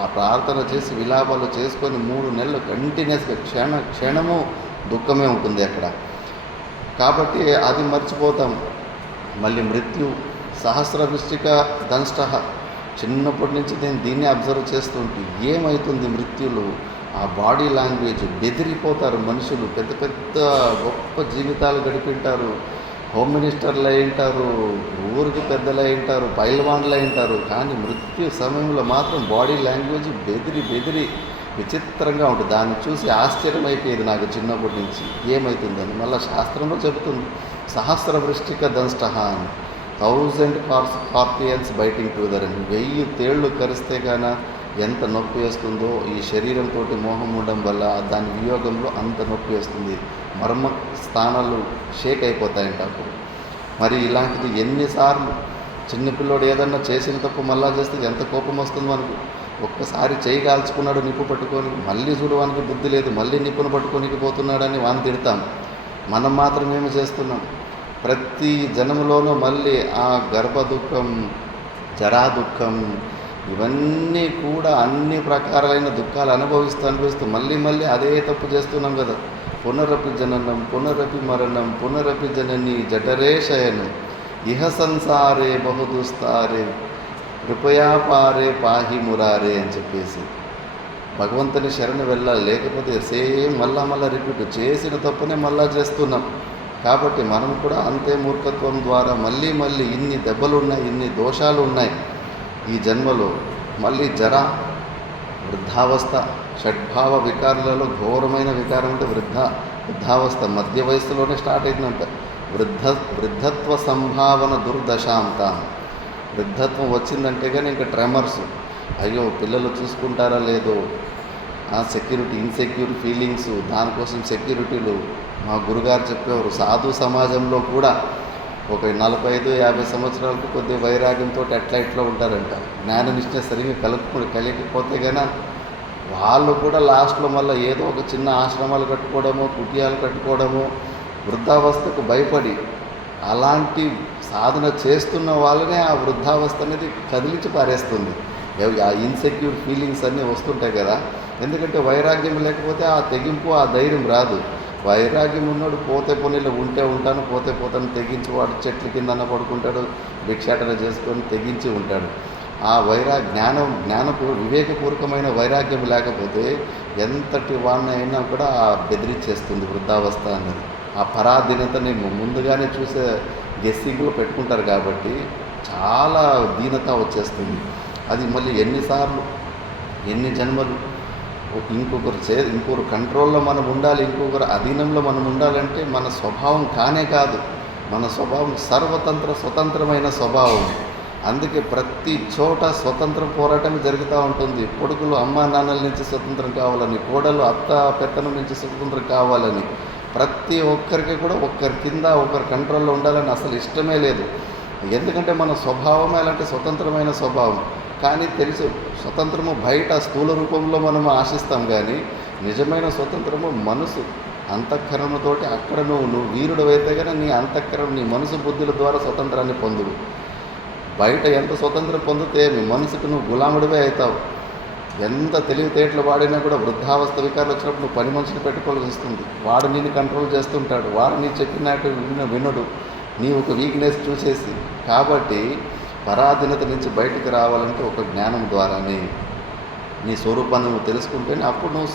ఆ ప్రార్థన చేసి విలాపాలు చేసుకొని 3 నెలలు కంటిన్యూస్గా క్షణము దుఃఖమే ఉంటుంది అక్కడ. కాబట్టి అది మర్చిపోతాం. మళ్ళీ మృత్యు సహస్రవృష్టిక దంష్ట. చిన్నప్పటి నుంచి నేను దీన్ని అబ్జర్వ్ చేస్తుంటే ఏమవుతుంది మృత్యులు, ఆ బాడీ లాంగ్వేజ్, బెదిరిపోతారు మనుషులు. పెద్ద పెద్ద గొప్ప జీవితాలు గడిపింటారు, హోమ్ మినిస్టర్లు అయి ఉంటారు, ఊరికి పెద్దలు అయి ఉంటారు, పైల్వాన్లు అయి ఉంటారు. కానీ మృత్యు సమయంలో మాత్రం బాడీ లాంగ్వేజ్ బెదిరి విచిత్రంగా ఉంటుంది. దాన్ని చూసి ఆశ్చర్యం అయిపోయేది నాకు చిన్నప్పటి నుంచి, ఏమవుతుందని. మళ్ళీ శాస్త్రంలో చెబుతుంది సహస్రవృష్టిక దంష్ట అని. 1000 స్కార్పియన్స్ బైటింగ్ టుగెదర్ అని. 1000 తేళ్లు కరిస్తే కానీ ఎంత నొప్పి వేస్తుందో ఈ శరీరంతో మోహం ఉండడం వల్ల దాని వియోగంలో అంత నొప్పి వేస్తుంది. మర్మ స్థానాలు షేక్ అయిపోతాయంట అప్పుడు. మరి ఇలాంటిది ఎన్నిసార్లు చిన్నపిల్లోడు ఏదన్నా చేసిన తప్పు మళ్ళా చేస్తే ఎంత కోపం వస్తుంది మనకు. ఒక్కసారి చేయి కాల్చుకున్నాడు నిప్పు పట్టుకొని, మళ్ళీ చూడడానికి బుద్ధి లేదు, మళ్ళీ నిప్పును పట్టుకోనికి పోతున్నాడని వాని తిడతాం. మనం మాత్రం ఏమి చేస్తున్నాం? ప్రతి జన్మలోనూ మళ్ళీ ఆ గర్భ దుఃఖం, జరా దుఃఖం, ఇవన్నీ కూడా అన్ని ప్రకారాలైన దుఃఖాలు అనుభవిస్తూ మళ్ళీ అదే తప్పు చేస్తున్నాం కదా. పునరపి జననం పునరపి మరణం పునరపి జనని జఠరే శయనం ఇహ సంసారే బహుదుస్తారే కృపయా పారే పాహి మురారే అని చెప్పేసి భగవంతుని శరణు వెళ్ళాలి. లేకపోతే సేమ్ మళ్ళా రిపీట్ చేసిన తప్పునే మళ్ళా చేస్తున్నాం. కాబట్టి మనం కూడా అంతే మూర్ఖత్వం ద్వారా మళ్ళీ ఇన్ని దెబ్బలున్నాయి, ఇన్ని దోషాలు ఉన్నాయి ఈ జన్మలో. మళ్ళీ జరా, వృద్ధావస్థ, షడ్భావ వికారాలలో ఘోరమైన వికారం అంటే వృద్ధావస్థ. మధ్య వయస్సులోనే స్టార్ట్ అయిందంట. వృద్ధత్వ సంభావన దుర్దశాంతం. వృద్ధత్వం వచ్చిందంటే కానీ ఇంకా ట్రెమర్స్, అయ్యో పిల్లలు చూసుకుంటారా లేదో, సెక్యూరిటీ ఇన్సెక్యూర్ ఫీలింగ్స్, దానికోసం సెక్యూరిటీలు. మా గురుగారు చెప్పేవారు సాధు సమాజంలో కూడా ఒక 45, 50 సంవత్సరాలకు కొద్దిగా వైరాగ్యంతో అట్లా ఇట్లా ఉంటారంట. జ్ఞాననిష్ట సరిగ్గా కలిగిపోతే గన వాళ్ళు కూడా లాస్ట్‌లో మళ్ళీ ఏదో ఒక చిన్న ఆశ్రమాలు కట్టుకోవడమో, కుటీయాలు కట్టుకోవడమో, వృద్ధావస్థకు భయపడి అలాంటి సాధన చేస్తున్న వాళ్ళనే ఆ వృద్ధావస్థ అనేది కదిలించి పారేస్తుంది. ఆ ఇన్‌సెక్యూర్ ఫీలింగ్స్ అన్నీ వస్తుంటాయి కదా! ఎందుకంటే వైరాగ్యం లేకపోతే ఆ తెగింపు, ఆ ధైర్యం రాదు. వైరాగ్యం ఉన్నోడు పోతే పోనీలో ఉంటే ఉంటాను, పోతే పోతాను తెగించి వాడు చెట్ల కిందన్న పడుకుంటాడు, భిక్షాటన చేసుకొని తెగించి ఉంటాడు. ఆ వివేకపూర్వకమైన వైరాగ్యం లేకపోతే ఎంతటి వాడినైనా కూడా బెదిరించేస్తుంది వృద్ధావస్థ అన్నది. ఆ పరాధీనతని ముందుగానే చూసే గెస్సింగ్‌లో పెట్టుకుంటారు కాబట్టి చాలా దీనత వచ్చేస్తుంది. అది మళ్ళీ ఎన్నిసార్లు, ఎన్ని జన్మలు ఇంకొకరు కంట్రోల్‌లో మనం ఉండాలి, ఇంకొకరు అధీనంలో మనం ఉండాలంటే మన స్వభావం కానే కాదు. మన స్వభావం స్వతంత్రమైన స్వభావం. అందుకే ప్రతి చోట స్వతంత్ర పోరాటం జరుగుతూ ఉంటుంది. కొడుకులు అమ్మా నాన్నల నుంచి స్వతంత్రం కావాలని, కోడలు అత్త పెత్తనం నుంచి స్వతంత్రం కావాలని, ప్రతి ఒక్కరికి కూడా ఒకరి కింద ఒకరి కంట్రోల్లో ఉండాలని అసలు ఇష్టమే లేదు. ఎందుకంటే మన స్వభావం అలాంటి స్వతంత్రమైన స్వభావం. కానీ తెలుసు స్వతంత్రము బయట స్థూల రూపంలో మనం ఆశిస్తాం, కానీ నిజమైన స్వతంత్రము మనసు అంతఃకరణతోటి. అక్కడ నువ్వు వీరుడవైతే కానీ నీ అంతఃకరణ, నీ మనసు బుద్ధుల ద్వారా స్వతంత్రాన్ని పొందువు. బయట ఎంత స్వతంత్రం పొందితే మీ మనసుకు నువ్వు గులాముడివే అవుతావు. ఎంత తెలివితేటలు వాడినా కూడా వృద్ధావస్థ వికారాలు వచ్చినప్పుడు నువ్వు పని మనిషిని పెట్టుకోవాల్సి వస్తుంది. వాడు నిన్ను కంట్రోల్ చేస్తుంటాడు, వాడు నీ చెప్పినట్టు వినడు, నీ ఒక వీక్నెస్ చూసేసి. కాబట్టి పరాధీనత నుంచి బయటికి రావాలంటే ఒక జ్ఞానం ద్వారానే నీ స్వరూపాన్ని నువ్వు తెలుసుకుంటేనే అప్పుడు నువ్వు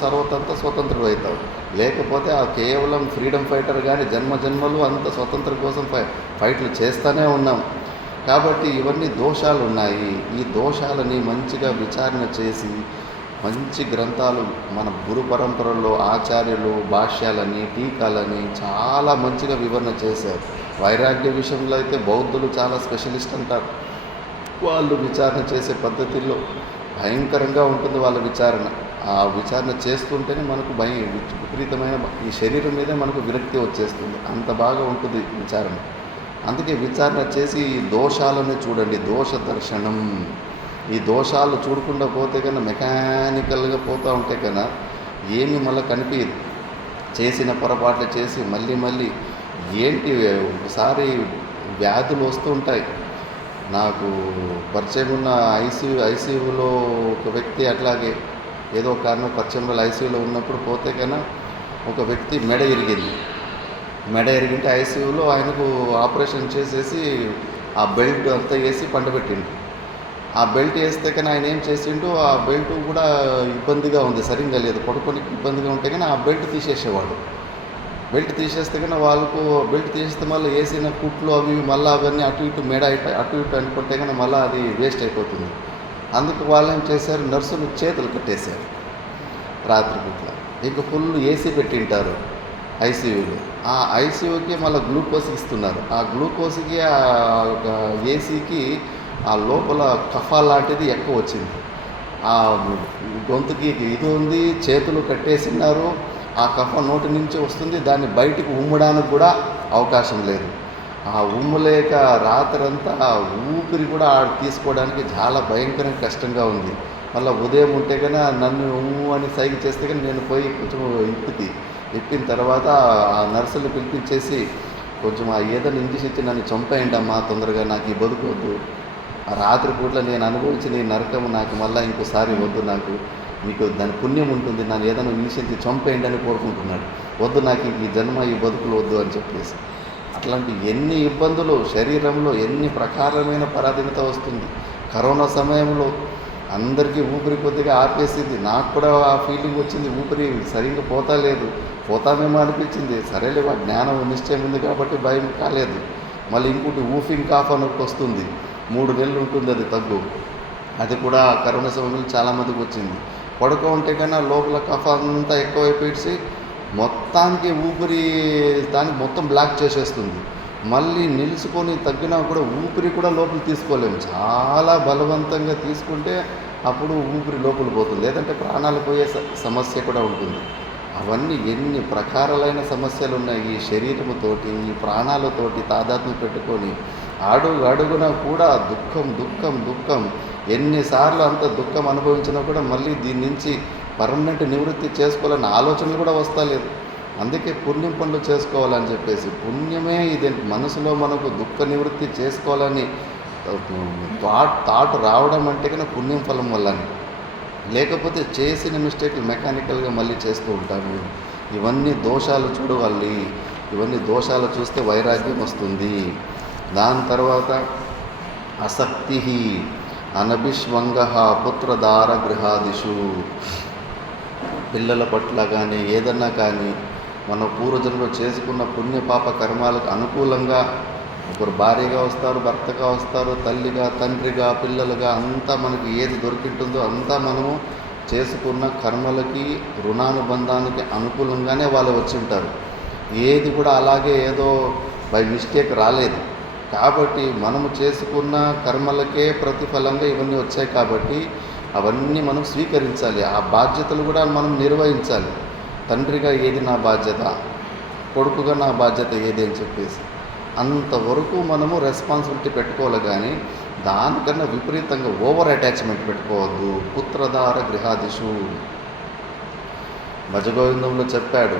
స్వతంత్రుడు అవుతావు. లేకపోతే ఆ కేవలం ఫ్రీడమ్ ఫైటర్ కానీ జన్మలు అంత స్వతంత్రం కోసం ఫైట్లు చేస్తూనే ఉన్నాం. కాబట్టి ఇవన్నీ దోషాలు ఉన్నాయి. ఈ దోషాలని మంచిగా విచారణ చేసి మంచి గ్రంథాలు మన గురు పరంపరలో ఆచార్యులు భాష్యాలని, టీకాలని చాలా మంచిగా వివరణ చేశారు. వైరాగ్య విషయంలో అయితే బౌద్ధులు చాలా స్పెషలిస్ట్ అంటారు. వాళ్ళు విచారణ చేసే పద్ధతిలో భయంకరంగా ఉంటుంది వాళ్ళ విచారణ. ఆ విచారణ చేస్తుంటేనే మనకు విపరీతమైన ఈ శరీరం మీదే మనకు విరక్తి వచ్చేస్తుంది. అంత బాగా ఉంటుంది విచారణ. అందుకే విచారణ చేసి ఈ దోషాలను చూడండి, దోష దర్శనం. ఈ దోషాలు చూడకుండా పోతే కన్నా మెకానికల్గా పోతూ ఉంటే కన్నా ఏమి మళ్ళీ కనిపించదు. చేసిన పొరపాట్లు చేసి మళ్ళీ ఏంటి ఒకసారి వ్యాధులు వస్తూ ఉంటాయి. నాకు పరిచయం ఉన్న ఐసీయూలో ఒక వ్యక్తి అట్లాగే ఏదో కారణం పరిచయంలో ఐసీయూలో ఉన్నప్పుడు పోతే కన్నా ఒక వ్యక్తి మెడ ఇరిగింటే ఐసీయూలో ఆయనకు ఆపరేషన్ చేసేసి ఆ బెల్ట్ అంతా వేసి పండబెట్టిండు. ఆ బెల్ట్ వేస్తే కానీ ఆయన ఏం చేసిండు, ఆ బెల్ట్ కూడా ఇబ్బందిగా ఉంది, సరిగ్గా లేదు, పడుకోనికి ఇబ్బందిగా ఉంటే కానీ ఆ బెల్ట్ తీసేసేవాడు. బెల్ట్ తీసేస్తే కానీ వాళ్ళకు బెల్ట్ తీసేస్తే మళ్ళీ వేసిన కుట్లు అవి మళ్ళీ అవన్నీ అటు ఇటు అటు ఇటు అనుకుంటే కానీ మళ్ళీ అది వేస్ట్ అయిపోతుంది. అందుకు వాళ్ళు ఏం చేశారు, నర్సులు చేతులు కట్టేశారు రాత్రి పూట్ల. ఇక ఫుల్ ఏసీ పెట్టింటారు ఐసీయూలో. ఆ ఐసీయూకి మళ్ళీ గ్లూకోజ్ ఇస్తున్నారు. ఆ గ్లూకోజ్కి ఆ ఏసీకి ఆ లోపల కఫా లాంటిది ఎక్కువ వచ్చింది. ఆ గొంతుకి ఇది ఉంది, చేతులు కట్టేసినారు. ఆ కఫ నోటి నుంచి వస్తుంది, దాన్ని బయటకు ఉమ్మడానికి కూడా అవకాశం లేదు. ఆ ఉమ్మలేక రాత్రంతా ఊపిరి కూడా తీసుకోవడానికి చాలా భయంకరంగా కష్టంగా ఉంది. మళ్ళీ ఉదయం ఉంటే కానీ నన్ను అని సైగ చేస్తే కానీ నేను పోయి కొంచెం ఇప్పిన తర్వాత ఆ నర్సులు పిలిపించేసి కొంచెం ఆ ఏదైనా ఇంజక్షన్ ఇచ్చి నన్ను చంపేయండి అమ్మా తొందరగా, నాకు ఈ బతుకొద్దు, ఆ రాత్రి పూట్ల నేను అనుభవించిన ఈ నరకం నాకు మళ్ళీ ఇంకోసారి వద్దు, నాకు మీకు దాని పుణ్యం ఉంటుంది, నన్ను ఏదైనా నిలిచించి చంపేయండి అని కోరుకుంటున్నాడు. వద్దు, నాకు ఈ జన్మ ఈ బతుకులు వద్దు అని చెప్పేసి. అట్లాంటి ఎన్ని ఇబ్బందులు శరీరంలో ఎన్ని ప్రకారమైన పరాధీనత వస్తుంది. కరోనా సమయంలో అందరికీ ఊపిరి కొద్దిగా ఆపేసింది. నాకు కూడా ఆ ఫీలింగ్ వచ్చింది, ఊపిరి సరిగ్గా పోతామేమో అనిపించింది. సరేలే, ఆ జ్ఞానం నిశ్చయం ఉంది కాబట్టి భయం కాలేదు. మళ్ళీ ఇంకోటి ఊఫింగ్ కాఫ్ అని ఒకటి వస్తుంది, 3 నెలలు ఉంటుంది అది తగ్గు. అది కూడా కరోనా సమయంలో చాలామందికి వచ్చింది. పడుకో ఉంటే కన్నా లోపల కఫ అంతా ఎక్కువైపోయి మొత్తానికి ఊపిరి దాన్ని మొత్తం బ్లాక్ చేసేస్తుంది. మళ్ళీ నిలుచుకొని తగ్గినా కూడా ఊపిరి కూడా లోపల తీసుకోలేము. చాలా బలవంతంగా తీసుకుంటే అప్పుడు ఊపిరి లోపల పోతుంది, లేదంటే ప్రాణాలు పోయే సమస్య కూడా ఉంటుంది. అవన్నీ ఎన్ని ప్రకారాలైన సమస్యలు ఉన్నాయి. ఈ శరీరముతోటి, ఈ ప్రాణాలతోటి తాదాత్మ్యం పెట్టుకొని అడుగు అడుగున కూడా దుఃఖం దుఃఖం దుఃఖం. ఎన్నిసార్లు అంత దుఃఖం అనుభవించినా కూడా మళ్ళీ దీని నుంచి పర్మనెంట్ నివృత్తి చేసుకోవాలన్న ఆలోచనలు కూడా వస్తలేదు. అందుకే పుణ్యం పనులు చేసుకోవాలని చెప్పేసి, పుణ్యమే ఇది మనసులో మనకు దుఃఖ నివృత్తి చేసుకోవాలని థాట్ రావడం అంటే కన్నా పుణ్యం ఫలం వల్లని. లేకపోతే చేసిన మిస్టేక్లు మెకానికల్గా మళ్ళీ చేస్తూ ఉంటాము. ఇవన్నీ దోషాలు చూడవాలి. ఇవన్నీ దోషాలు చూస్తే వైరాగ్యం వస్తుంది. దాని తర్వాత అసక్తి అనభిష్వంగ పుత్రదార గృహాదిషు. పిల్లల పట్ల కానీ ఏదన్నా కానీ మన పూర్వజన్మలో చేసుకున్న పుణ్యపాప కర్మాలకు అనుకూలంగా ఒకరు భార్యగా వస్తారు, భర్తగా వస్తారు, తల్లిగా, తండ్రిగా, పిల్లలుగా, అంతా మనకి ఏది దొరికింటుందో అంతా మనము చేసుకున్న కర్మలకి రుణానుబంధానికి అనుకూలంగానే వాళ్ళు వచ్చి ఉంటారు. ఏది కూడా అలాగే ఏదో బై మిస్టేక్ రాలేదు. కాబట్టి మనము చేసుకున్న కర్మలకే ప్రతిఫలంగా ఇవన్నీ వచ్చాయి. కాబట్టి అవన్నీ మనం స్వీకరించాలి. ఆ బాధ్యతలు కూడా మనం నిర్వహించాలి. తండ్రిగా ఏది నా బాధ్యత, కొడుకుగా నా బాధ్యత ఏది అని చెప్పేసి అంతవరకు మనము రెస్పాన్సిబిలిటీ పెట్టుకోవాలి. కానీ దానికన్నా విపరీతంగా ఓవర్ అటాచ్మెంట్ పెట్టుకోవద్దు. పుత్రధార గృహాదిషు. భజగోవిందంలో చెప్పాడు,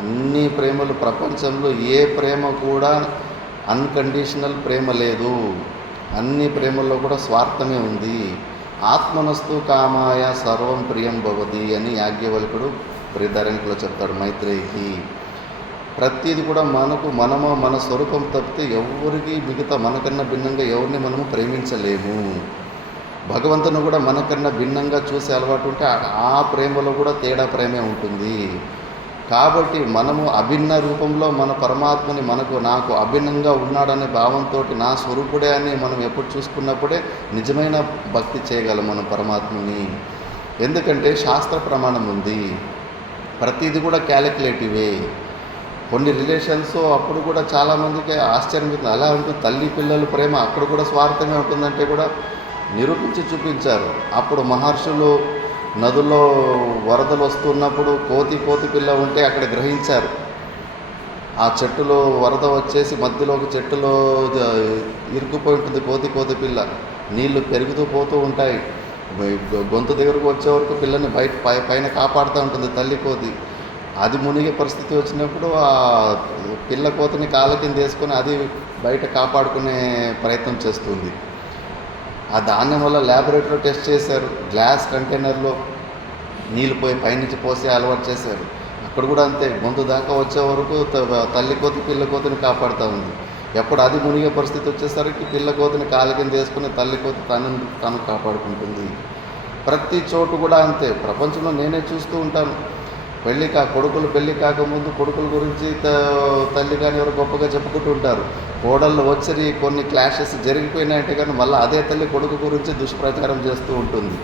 అన్ని ప్రేమలు ప్రపంచంలో ఏ ప్రేమ కూడా అన్కండిషనల్ ప్రేమ లేదు. అన్ని ప్రేమల్లో కూడా స్వార్థమే ఉంది. ఆత్మనస్తు కామాయ సర్వం ప్రియం భవతి అని యాజ్ఞవల్కుడు బృహదారణ్యకులో చెప్తాడు మైత్రేయికి. ప్రతిది కూడా మనము మన స్వరూపం తప్పితే ఎవరికి మిగతా మనకన్నా భిన్నంగా ఎవరిని మనము ప్రేమించలేము. భగవంతుని కూడా మనకన్నా భిన్నంగా చూసే అలవాటు ఉంటే ఆ ప్రేమలో కూడా తేడా ప్రేమే ఉంటుంది. కాబట్టి మనము అభిన్న రూపంలో మన పరమాత్మని నాకు అభిన్నంగా ఉన్నాడనే భావంతో నా స్వరూపుడే అని మనం ఎప్పుడు చూసుకున్నప్పుడే నిజమైన భక్తి చేయగలం మనం పరమాత్మని. ఎందుకంటే శాస్త్ర ప్రమాణం ఉంది. ప్రతిది కూడా క్యాలిక్యులేటివే. కొన్ని రిలేషన్స్ అప్పుడు కూడా చాలామందికి ఆశ్చర్యం అలా ఉంటుంది. తల్లి పిల్లల ప్రేమ అక్కడ కూడా స్వార్థమే ఉంటుందంటే కూడా నిరూపించి చూపించారు. అప్పుడు మహర్షులు నదుల్లో వరదలు వస్తున్నప్పుడు కోతి పిల్ల ఉంటే అక్కడ గ్రహించారు. ఆ చెట్టులో వరద వచ్చేసి మధ్యలో ఒక చెట్టులో ఇరుక్కుపోయి ఉంటుంది కోతి పిల్ల. నీళ్లు పెరుగుతూ పోతూ ఉంటాయి. గొంతు దగ్గరకు వచ్చే వరకు పిల్లని పైన కాపాడుతూ ఉంటుంది తల్లి కోతి. అది మునిగే పరిస్థితి వచ్చినప్పుడు ఆ పిల్ల కోతిని కాళ్ళ కింద వేసుకొని అది బయట కాపాడుకునే ప్రయత్నం చేస్తుంది. ఆ ధాన్యం వల్ల ల్యాబొరేటరీలో టెస్ట్ చేశారు. గ్లాస్ కంటైనర్లో నీళ్ళు పైనుంచి పోసే అలవాటు చేశారు. అక్కడ కూడా అంతే, గొంతు దాకా వచ్చే వరకు తల్లి కోతి పిల్ల కోతిని కాపాడుతూ ఉంది. ఎప్పుడు అది మునిగే పరిస్థితి వచ్చేసరికి పిల్ల కోతిని కాళ్ళ కింద వేసుకుని తల్లి కోతి తను కాపాడుకుంటుంది. ప్రతి చోటు కూడా అంతే. ప్రపంచంలో నేనే చూస్తూ ఉంటాను. కొడుకులు పెళ్ళి కాకముందు కొడుకుల గురించి తల్లి కానీ ఎవరు గొప్పగా చెప్పుకుంటూ ఉంటారు. కోడళ్ళు వచ్చి కొన్ని క్లాషెస్ జరిగిపోయినాయంటే కానీ మళ్ళీ అదే తల్లి కొడుకు గురించి దుష్ప్రచారం చేస్తూ ఉంటుంది.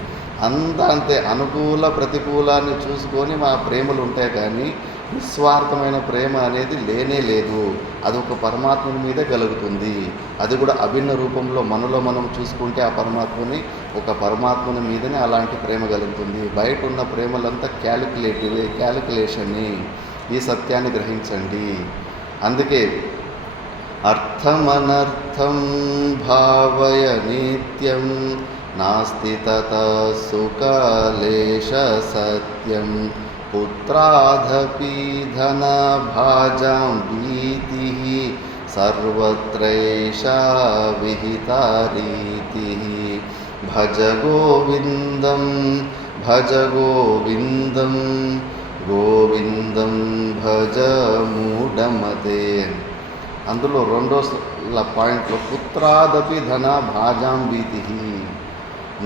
అంతా అంతే. అనుకూల ప్రతికూలాన్ని చూసుకొని మా ప్రేమలు ఉంటాయి. కానీ నిస్వార్థమైన ప్రేమ అనేది లేనే లేదు. అది ఒక పరమాత్మని మీదే కలుగుతుంది. అది కూడా అభిన్న రూపంలో మనలో మనం చూసుకుంటే ఆ పరమాత్మని మీదనే అలాంటి ప్రేమ కలుగుతుంది. బయట ఉన్న ప్రేమలంతా క్యాలిక్యులేషన్ని. ఈ సత్యాన్ని గ్రహించండి. అందుకే అర్థమనర్థం భావయ నిత్యం నాస్తి తత సుఖలేశ సత్యం పుత్రాదపి ధనభాజాం భీతి సర్వత్రైషా విహితా రీతి భజ గోవిందం గోవిందం భజ మూఢమతే. అందులో రెండో పాయింట్లో పుత్రాదపి ధన భాజాం భీతి.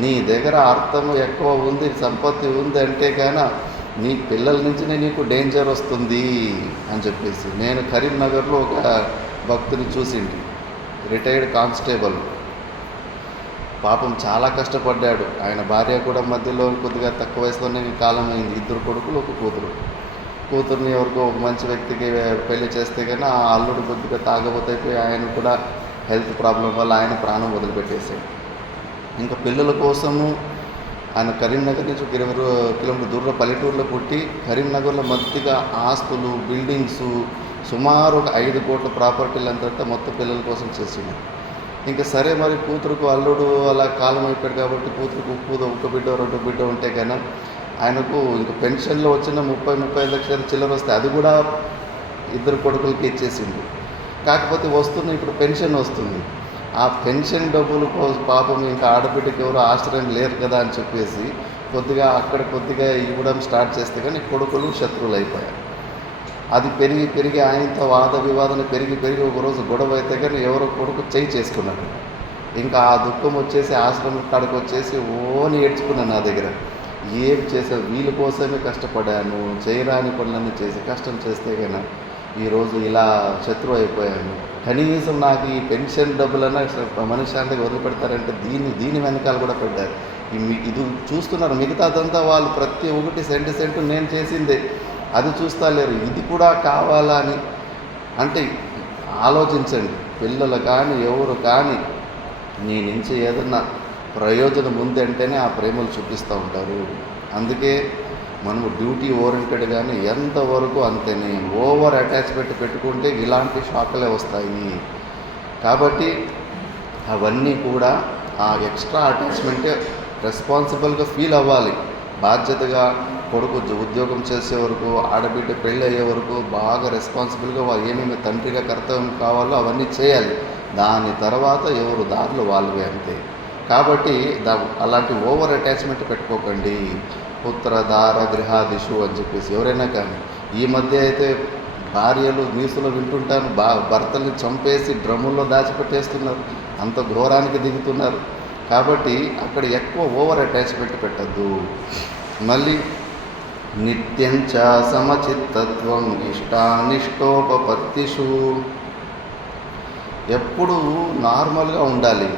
నీ దగ్గర అర్థం ఎక్కువ ఉంది, సంపత్తి ఉంది అంటే కానీ నీ పిల్లల నుంచి నీకు డేంజర్ వస్తుంది అని చెప్పేసి. నేను కరీంనగర్లో ఒక భక్తుని చూసింది. Retired constable. పాపం చాలా కష్టపడ్డాడు. ఆయన భార్య కూడా మధ్యలో కొద్దిగా తక్కువ వయసులోనే కాలం అయింది. 2 కొడుకులు 1 కూతురు. కూతుర్ని ఎవరికో ఒక మంచి వ్యక్తికి పెళ్లి చేస్తే కానీ ఆ అల్లుడు కొద్దిగా తాగబోతైపోయి ఆయన కూడా హెల్త్ ప్రాబ్లం వల్ల ఆయన ప్రాణం వదిలిపెట్టేశాడు. ఇంకా పిల్లల కోసము ఆయన కరీంనగర్ నుంచి ఒక 20 కిలోమీటర్ దూరంలో పల్లెటూరులో పుట్టి కరీంనగర్లో మధ్యగా ఆస్తులు, బిల్డింగ్స్, సుమారు ఒక 5 కోట్ల ప్రాపర్టీలు అంతా మొత్తం పిల్లల కోసం చేసిండు. ఇంకా సరే మరి కూతురుకు అల్లుడు అలా కాలం అయిపోయాడు కాబట్టి కూతురుకు ఒక బిడ్డ 2 బిడ్డ ఉంటే కన్నా ఆయనకు ఇంక పెన్షన్లో వచ్చిన 30-35 లక్షల చిల్లర వస్తే అది కూడా 2 కొడుకులకి ఇచ్చేసిండు. కాకపోతే ఇప్పుడు పెన్షన్ వస్తుంది. ఆ పెన్షన్ డబ్బులు పాపం ఇంకా ఆడబిడ్డకి ఎవరు ఆశ్రయం లేరు కదా అని చెప్పేసి కొద్దిగా ఇవ్వడం స్టార్ట్ చేస్తే కానీ కొడుకులు శత్రువులు అయిపోయారు. అది పెరిగి ఆయనతో వాద వివాదన పెరిగి ఒకరోజు గొడవ అయితే కానీ ఎవరో కొడుకు చేసుకున్నాడు. ఇంకా ఆ దుఃఖం వచ్చేసి ఆశ్రమం కాడికి వచ్చేసి ఏడ్చుకున్నాను నా దగ్గర. ఏం చేసావు, వీళ్ళ కోసమే కష్టపడాను, చేయరాని పనులన్నీ చేసి కష్టం చేస్తే కన్నా ఈరోజు ఇలా శత్రువు అయిపోయాను. కనీసం నాకు ఈ పెన్షన్ డబ్బులన్నా మనశ్శాంతిగా వదిలిపెడతారంటే దీని వెనకాల కూడా పెట్టారు. ఇది చూస్తున్నారు. మిగతాదంతా వాళ్ళు ప్రతి ఒక్కటి సెంటు నేను చేసిందే, అది చూస్తా లేరు. ఇది కూడా కావాలా అని అంటే ఆలోచించండి. పిల్లలు కానీ ఎవరు కానీ నీ నుంచి ఏదన్నా ప్రయోజనం ఉందంటేనే ఆ ప్రేమలు చూపిస్తూ ఉంటారు. అందుకే మనము డ్యూటీ ఓరియంటెడ్ కానీ ఎంతవరకు అంతేనే. ఓవర్ అటాచ్మెంట్ పెట్టుకుంటే ఇలాంటి షాకులే వస్తాయి. కాబట్టి అవన్నీ కూడా ఆ ఎక్స్ట్రా అటాచ్మెంటే రెస్పాన్సిబుల్గా ఫీల్ అవ్వాలి. బాధ్యతగా కొడుకు ఉద్యోగం చేసే వరకు, ఆడబిడ్డ పెళ్ళి అయ్యే వరకు బాగా రెస్పాన్సిబుల్గా ఏమేమి తండ్రిగా కర్తవ్యం కావాలో అవన్నీ చేయాలి. దాని తర్వాత ఎవరు దారిలో వాళ్ళవే అంతే. కాబట్టి అలాంటి ఓవర్ అటాచ్మెంట్ పెట్టుకోకండి. పుత్ర దార గృహాదిషు అని చెప్పేసి ఎవరైనా కానీ ఈ మధ్య అయితే భార్యలు న్యూస్లో వింటుంటాను, భర్తల్ని చంపేసి డ్రమ్ముల్లో దాచిపెట్టేస్తున్నారు, అంత ఘోరానికి దిగుతున్నారు. కాబట్టి అక్కడ ఎక్కువ ఓవర్ అటాచ్మెంట్ పెట్టద్దు. మళ్ళీ నిత్యంచ సమచిత్తత్వం ఇష్టానిష్టోపపత్తిషు, ఎప్పుడు నార్మల్గా ఉండాలి.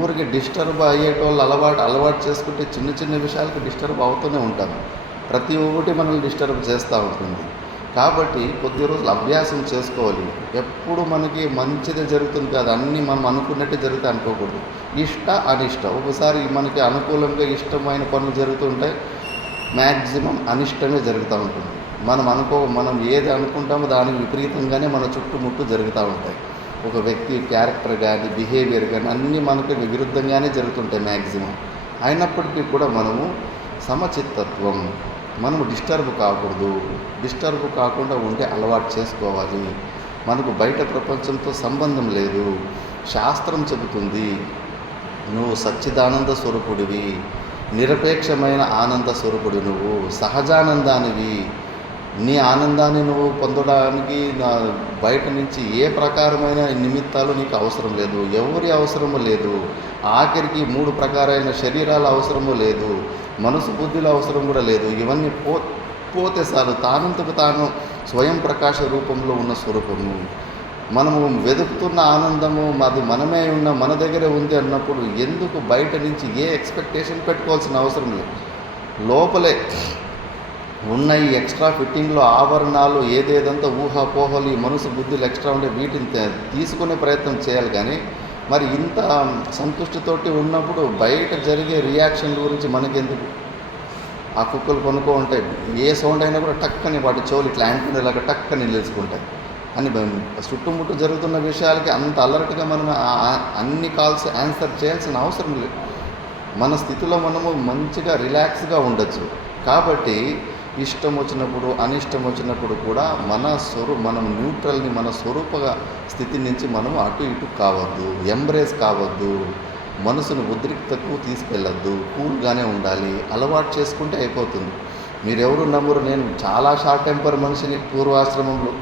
ఊరికి డిస్టర్బ్ అయ్యేటోళ్ళు అలవాటు చేసుకుంటే చిన్న విషయాలకి డిస్టర్బ్ అవుతూనే ఉంటాం. ప్రతి ఒక్కటి మనల్ని డిస్టర్బ్ చేస్తూ ఉంటుంది. కాబట్టి కొద్ది రోజులు అభ్యాసం చేసుకోవాలి. ఎప్పుడు మనకి మంచిదే జరుగుతుంది కాదు, అన్నీ మనం అనుకున్నట్టే జరుగుతాయి అనుకోకూడదు. అనిష్ట ఒకసారి మనకి అనుకూలంగా ఇష్టమైన పనులు జరుగుతుంటాయి, మ్యాక్సిమం అనిష్టమే జరుగుతూ ఉంటుంది. మనం ఏది అనుకుంటామో దానికి విపరీతంగానే మన చుట్టుముట్టు జరుగుతూ ఉంటాయి. ఒక వ్యక్తి క్యారెక్టర్ కానీ బిహేవియర్ కానీ అన్నీ మనకు విరుద్ధంగానే జరుగుతుంటాయి మ్యాక్సిమం. అయినప్పటికీ కూడా మనము సమచిత్తత్వం, మనము డిస్టర్బ్ కాకూడదు. డిస్టర్బ్ కాకుండా ఉంటే అలవాటు చేసుకోవాలి. మనకు బయట ప్రపంచంతో సంబంధం లేదు. శాస్త్రం చెబుతుంది, నువ్వు సచ్చిదానంద స్వరూపుడివి, నిరపేక్షమైన ఆనంద స్వరూపుడు, నువ్వు సహజానందానివి. నీ ఆనందాన్ని నువ్వు పొందడానికి బయట నుంచి ఏ ప్రకారమైన నిమిత్తాలు నీకు అవసరం లేదు, ఎవరి అవసరము లేదు. ఆఖరికి 3 ప్రకారమైన శరీరాల అవసరము లేదు, మనసు బుద్ధుల అవసరం కూడా లేదు. ఇవన్నీ పోతే చాలు, తానంతకు తాను స్వయం ప్రకాశ రూపంలో ఉన్న స్వరూపము. మనము వెతుకుతున్న ఆనందము అది మనమే ఉన్న మన దగ్గరే ఉంది అన్నప్పుడు ఎందుకు బయట నుంచి ఏ ఎక్స్పెక్టేషన్ పెట్టుకోవాల్సిన అవసరం లేదు. లోపలే ఉన్న ఈ ఎక్స్ట్రా ఫిట్టింగ్లో ఆభరణాలు ఏదేదంతా ఊహాపోహలు, ఈ మనసు బుద్ధులు ఎక్స్ట్రా ఉండే వీటిని తీసుకునే ప్రయత్నం చేయాలి. కానీ మరి ఇంత సంతుష్టితోటి ఉన్నప్పుడు బయట జరిగే రియాక్షన్ గురించి మనకెందుకు? ఆ కుక్కలు కొనుక్కో ఉంటాయి, ఏ సౌండ్ అయినా కూడా టక్కని వాటి చెవులు ఇట్లా యాంటెనాలాగా టక్కని నిలుచుకుంటాయి అని. చుట్టుముట్టు జరుగుతున్న విషయాలకి అంత అలర్ట్గా మనం అన్ని కాల్స్ ఆన్సర్ చేయాల్సిన అవసరం లేదు. మన స్థితిలో మనము మంచిగా రిలాక్స్గా ఉండొచ్చు. కాబట్టి ఇష్టం వచ్చినప్పుడు అనిష్టం వచ్చినప్పుడు కూడా మనం న్యూట్రల్ని, మన స్వరూప స్థితి నుంచి మనం అటు ఇటు కావద్దు, ఎంబ్రేస్ కావద్దు, మనసును ఉద్రిక్తకు తీసుకెళ్ళద్దు, కూల్గానే ఉండాలి. అలవాటు చేసుకుంటే అయిపోతుంది. మీరెవరు నమ్మరు, నేను చాలా షార్ట్ టెంపర్ మనిషిని. పూర్వాశ్రమంలో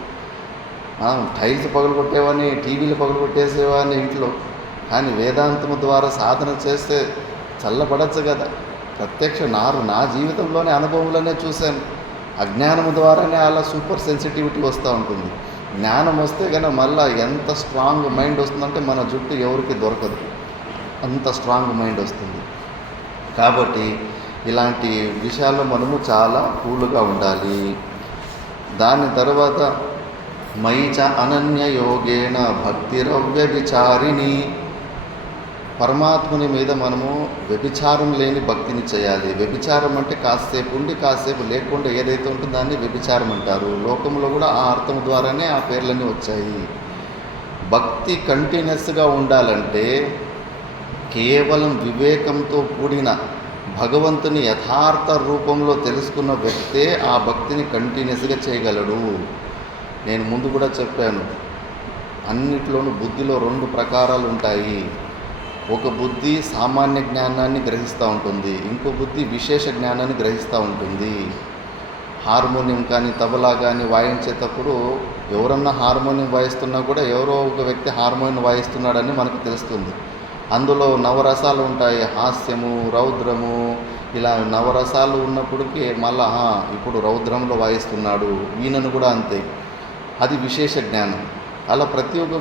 టైల్స్ పగలగొట్టేవాడిని, టీవీలు పగలగొట్టేసేవాడిని ఇంట్లో. కానీ వేదాంతము ద్వారా సాధన చేస్తే చల్లబడచ్చు కదా. ప్రత్యక్ష నా జీవితంలోనే అనుభవంలోనే చూశాను. అజ్ఞానము ద్వారానే అలా సూపర్ సెన్సిటివిటీ వస్తూ ఉంటుంది. జ్ఞానం వస్తే కనుక మళ్ళీ ఎంత స్ట్రాంగ్ మైండ్ వస్తుందంటే మన జుట్టు ఎవరికి దొరకదు, అంత స్ట్రాంగ్ మైండ్ వస్తుంది. కాబట్టి ఇలాంటి విషయాల్లో మనము చాలా కూల్గా ఉండాలి. దాని తర్వాత మయిచ అనన్య యోగేన భక్తిరవ్య విచారిణి, పరమాత్ముని మీద మనము వ్యభిచారం లేని భక్తిని చేయాలి. వ్యభిచారం అంటే కాసేపు ఉండి కాసేపు లేకుండా ఏదైతే ఉంటుందో దాన్ని వ్యభిచారం అంటారు. లోకంలో కూడా ఆ అర్థం ద్వారానే ఆ పేర్లన్నీ వచ్చాయి. భక్తి కంటిన్యూస్గా ఉండాలంటే కేవలం వివేకంతో కూడిన భగవంతుని యథార్థ రూపంలో తెలుసుకున్న వ్యక్తే ఆ భక్తిని కంటిన్యూస్గా చేయగలడు. నేను ముందు కూడా చెప్పాను, అన్నిట్లోనూ బుద్ధిలో 2 ప్రకారాలు ఉంటాయి. ఒక బుద్ధి సామాన్య జ్ఞానాన్ని గ్రహిస్తూ ఉంటుంది, ఇంకో బుద్ధి విశేష జ్ఞానాన్ని గ్రహిస్తూ ఉంటుంది. హార్మోనియం కానీ తబలా కానీ వాయించేటప్పుడు ఎవరన్నా హార్మోనియం వాయిస్తున్నా కూడా ఎవరో ఒక వ్యక్తి హార్మోనియం వాయిస్తున్నాడని మనకు తెలుస్తుంది. అందులో నవరసాలు ఉంటాయి, హాస్యము, రౌద్రము, ఇలా నవరసాలు ఉన్నప్పటికీ మళ్ళా ఇప్పుడు రౌద్రంలో వాయిస్తున్నాడు, ఈయనను కూడా అంతే. అది విశేష జ్ఞానం. అలా ప్రతి ఒక్క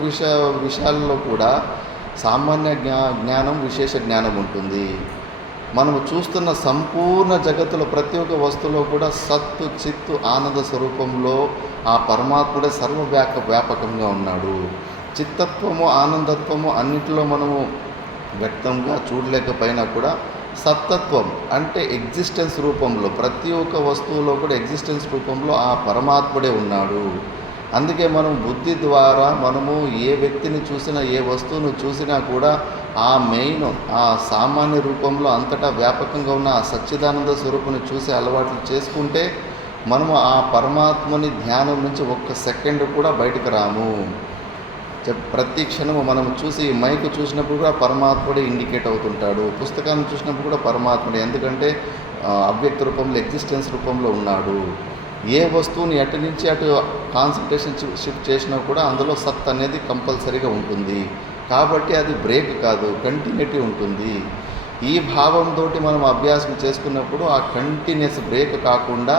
విషయాల్లో కూడా సామాన్య జ్ఞానం, విశేష జ్ఞానం ఉంటుంది. మనము చూస్తున్న సంపూర్ణ జగత్తులో ప్రతి ఒక్క వస్తువులో కూడా సత్తు, చిత్తు, ఆనంద స్వరూపంలో ఆ పరమాత్ముడే వ్యాపకంగా ఉన్నాడు. చిత్తత్వము, ఆనందత్వము అన్నిటిలో మనము వ్యక్తంగా చూడలేకపోయినా కూడా సత్తత్వం అంటే ఎగ్జిస్టెన్స్ రూపంలో ప్రతి ఒక్క వస్తువులో కూడా ఎగ్జిస్టెన్స్ రూపంలో ఆ పరమాత్ముడే ఉన్నాడు. అందుకే మనం బుద్ధి ద్వారా మనము ఏ వ్యక్తిని చూసినా, ఏ వస్తువును చూసినా కూడా ఆ మెయిన్, ఆ సామాన్య రూపంలో అంతటా వ్యాపకంగా ఉన్న ఆ సచ్చిదానంద స్వరూపుని చూసే అలవాట్లు చేసుకుంటే మనము ఆ పరమాత్మని ధ్యానం నుంచి ఒక్క సెకండ్ కూడా బయటకు రాము. ప్రతి క్షణము మనం చూసి మైక్ చూసినప్పుడు కూడా పరమాత్ముడే ఇండికేట్ అవుతుంటాడు, పుస్తకాన్ని చూసినప్పుడు కూడా పరమాత్ముడే. ఎందుకంటే అవ్యక్త రూపంలో, ఎగ్జిస్టెన్స్ రూపంలో ఉన్నాడు. ఏ వస్తువుని అటు నుంచి అటు కాన్సన్ట్రేషన్ షిఫ్ట్ చేసినా కూడా అందులో సత్ అనేది కంపల్సరీగా ఉంటుంది. కాబట్టి అది బ్రేక్ కాదు, కంటిన్యూటీ ఉంటుంది. ఈ భావంతో మనం అభ్యాసం చేసుకున్నప్పుడు ఆ కంటిన్యూస్ బ్రేక్ కాకుండా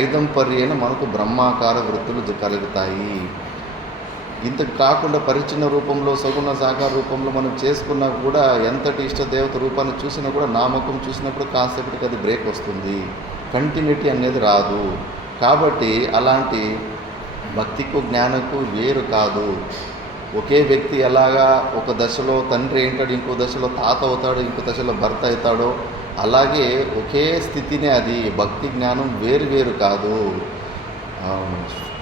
ఐదంపర్యేన మనకు బ్రహ్మాకార వృత్తులు కలుగుతాయి. ఇంతకు కాకుండా పరిచ్ఛిన్న రూపంలో, సగుణ సాకార రూపంలో మనం చేసుకున్నా కూడా ఎంతటి ఇష్టదేవత రూపాన్ని చూసినా కూడా నామకం చూసినప్పుడు కాసేపటికి అది బ్రేక్ వస్తుంది, కంటిన్యూటీ అనేది రాదు. కాబట్టి అలాంటి భక్తికు జ్ఞానకు వేరు కాదు. ఒకే వ్యక్తి ఎలాగా ఒక దశలో తండ్రి ఏంటాడు, ఇంకో దశలో తాత అవుతాడు, ఇంకో దశలో భర్త అవుతాడో అలాగే ఒకే స్థితినే అది. భక్తి జ్ఞానం వేరు వేరు కాదు.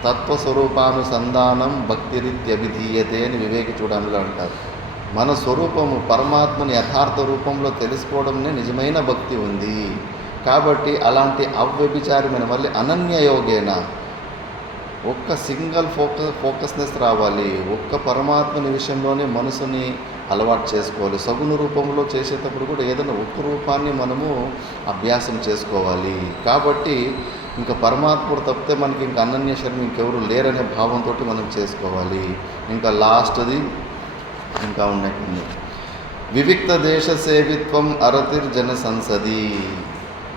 తత్వస్వరూపానుసంధానం భక్తిరిత్యభిధీయతే అని వివేక చూడములు అంటారు. మన స్వరూపము పరమాత్మని యథార్థ రూపంలో తెలుసుకోవడంనే నిజమైన భక్తి ఉంది. కాబట్టి అలాంటి అవ్యభిచారమైన మళ్ళీ అనన్యయోగేన ఒక్క సింగిల్ ఫోకస్నెస్ రావాలి. ఒక్క పరమాత్మని విషయంలోనే మనసుని అలవాటు చేసుకోవాలి. సగుణ రూపంలో చేసేటప్పుడు కూడా ఏదైనా ఒక్క రూపాన్ని మనము అభ్యాసం చేసుకోవాలి. కాబట్టి ఇంకా పరమాత్ముడు తప్పితే మనకి ఇంకా అనన్య శరణం ఇంకెవరు లేరనే భావంతో మనం చేసుకోవాలి. ఇంకా లాస్ట్ది ఇంకా ఉన్నాయి. వివిక్త దేశ సేవిత్వం అరతిర్జన సంసది.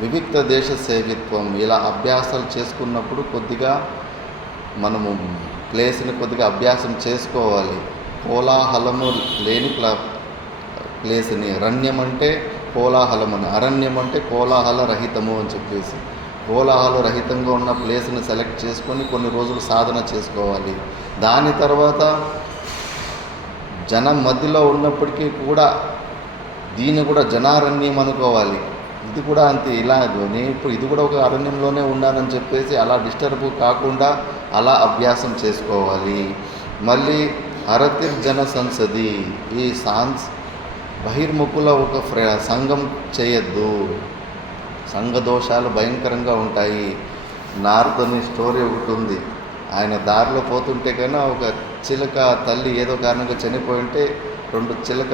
వివిక్త దేశ సేవిత్వం ఇలా అభ్యాసాలు చేసుకున్నప్పుడు కొద్దిగా మనము ప్లేస్ని కొద్దిగా అభ్యాసం చేసుకోవాలి. కోలాహలము లేని ప్లేస్ని, రణ్యం అంటే కోలాహలం అని, అరణ్యం అంటే కోలాహల రహితము అని చెప్పేసి కోలాహల రహితంగా ఉన్న ప్లేస్ని సెలెక్ట్ చేసుకొని కొన్ని రోజులు సాధన చేసుకోవాలి. దాని తర్వాత జనం మధ్యలో ఉన్నప్పటికీ కూడా దీన్ని కూడా జనారణ్యం అనుకోవాలి. ఇది కూడా అంతే. ఇలా నేను ఇప్పుడు ఇది కూడా ఒక అరణ్యంలోనే ఉన్నానని చెప్పేసి అలా డిస్టర్బ్ కాకుండా అలా అభ్యాసం చేసుకోవాలి. మళ్ళీ అరతిర్జన సంసది, ఈ బహిర్ముఖుల ఒక సంఘం చేయొద్దు. సంఘ దోషాలు భయంకరంగా ఉంటాయి. నారదుని స్టోరీ ఒకటి ఉంది. ఆయన దారిలో పోతుంటే కన్నా ఒక చిలక తల్లి ఏదో కారణంగా చనిపోయి ఉంటే 2 చిలక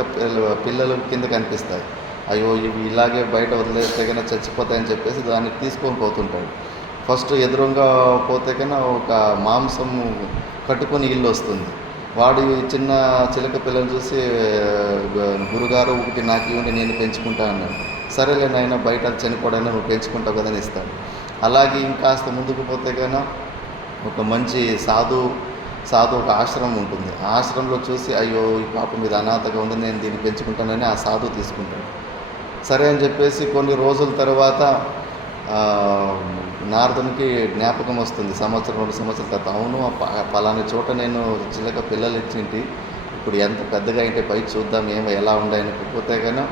పిల్లలు కింద కనిపిస్తాయి. అయ్యో ఇవి ఇలాగే బయట వదిలేస్తే కన్నా చచ్చిపోతాయని చెప్పేసి దాన్ని తీసుకొని పోతుంటాడు. ఫస్ట్ ఎదురుగా పోతే కన్నా ఒక మాంసం కట్టుకొని ఇల్లు వస్తుంది. వాడు చిన్న చిలక పిల్లలు చూసి గురుగారు ఒకటి నాకు ఇవ్వండి, నేను పెంచుకుంటా అన్నాడు. సరేలే నాయన, బయట చనిపోవడానికి నువ్వు పెంచుకుంటావు కదా అని ఇస్తాడు. అలాగే ఇంకాస్త ముందుకు పోతే కన్నా ఒక మంచి సాధు ఒక ఆశ్రమం ఉంటుంది. ఆ ఆశ్రమంలో చూసి అయ్యో ఈ పాపం మీద అనాథగా ఉంది, నేను దీన్ని పెంచుకుంటానని ఆ సాధు తీసుకుంటాడు. సరే అని చెప్పేసి కొన్ని రోజుల తర్వాత నారదునికి జ్ఞాపకం వస్తుంది. 1-2 సంవత్సరాల తర్వాత, అవును పలాని చోట నేను చిలక పిల్లలు ఇచ్చింటి, ఇప్పుడు ఎంత పెద్దగా అయితే పై చూద్దాం ఏమో ఎలా ఉండాయని పోతే కానీ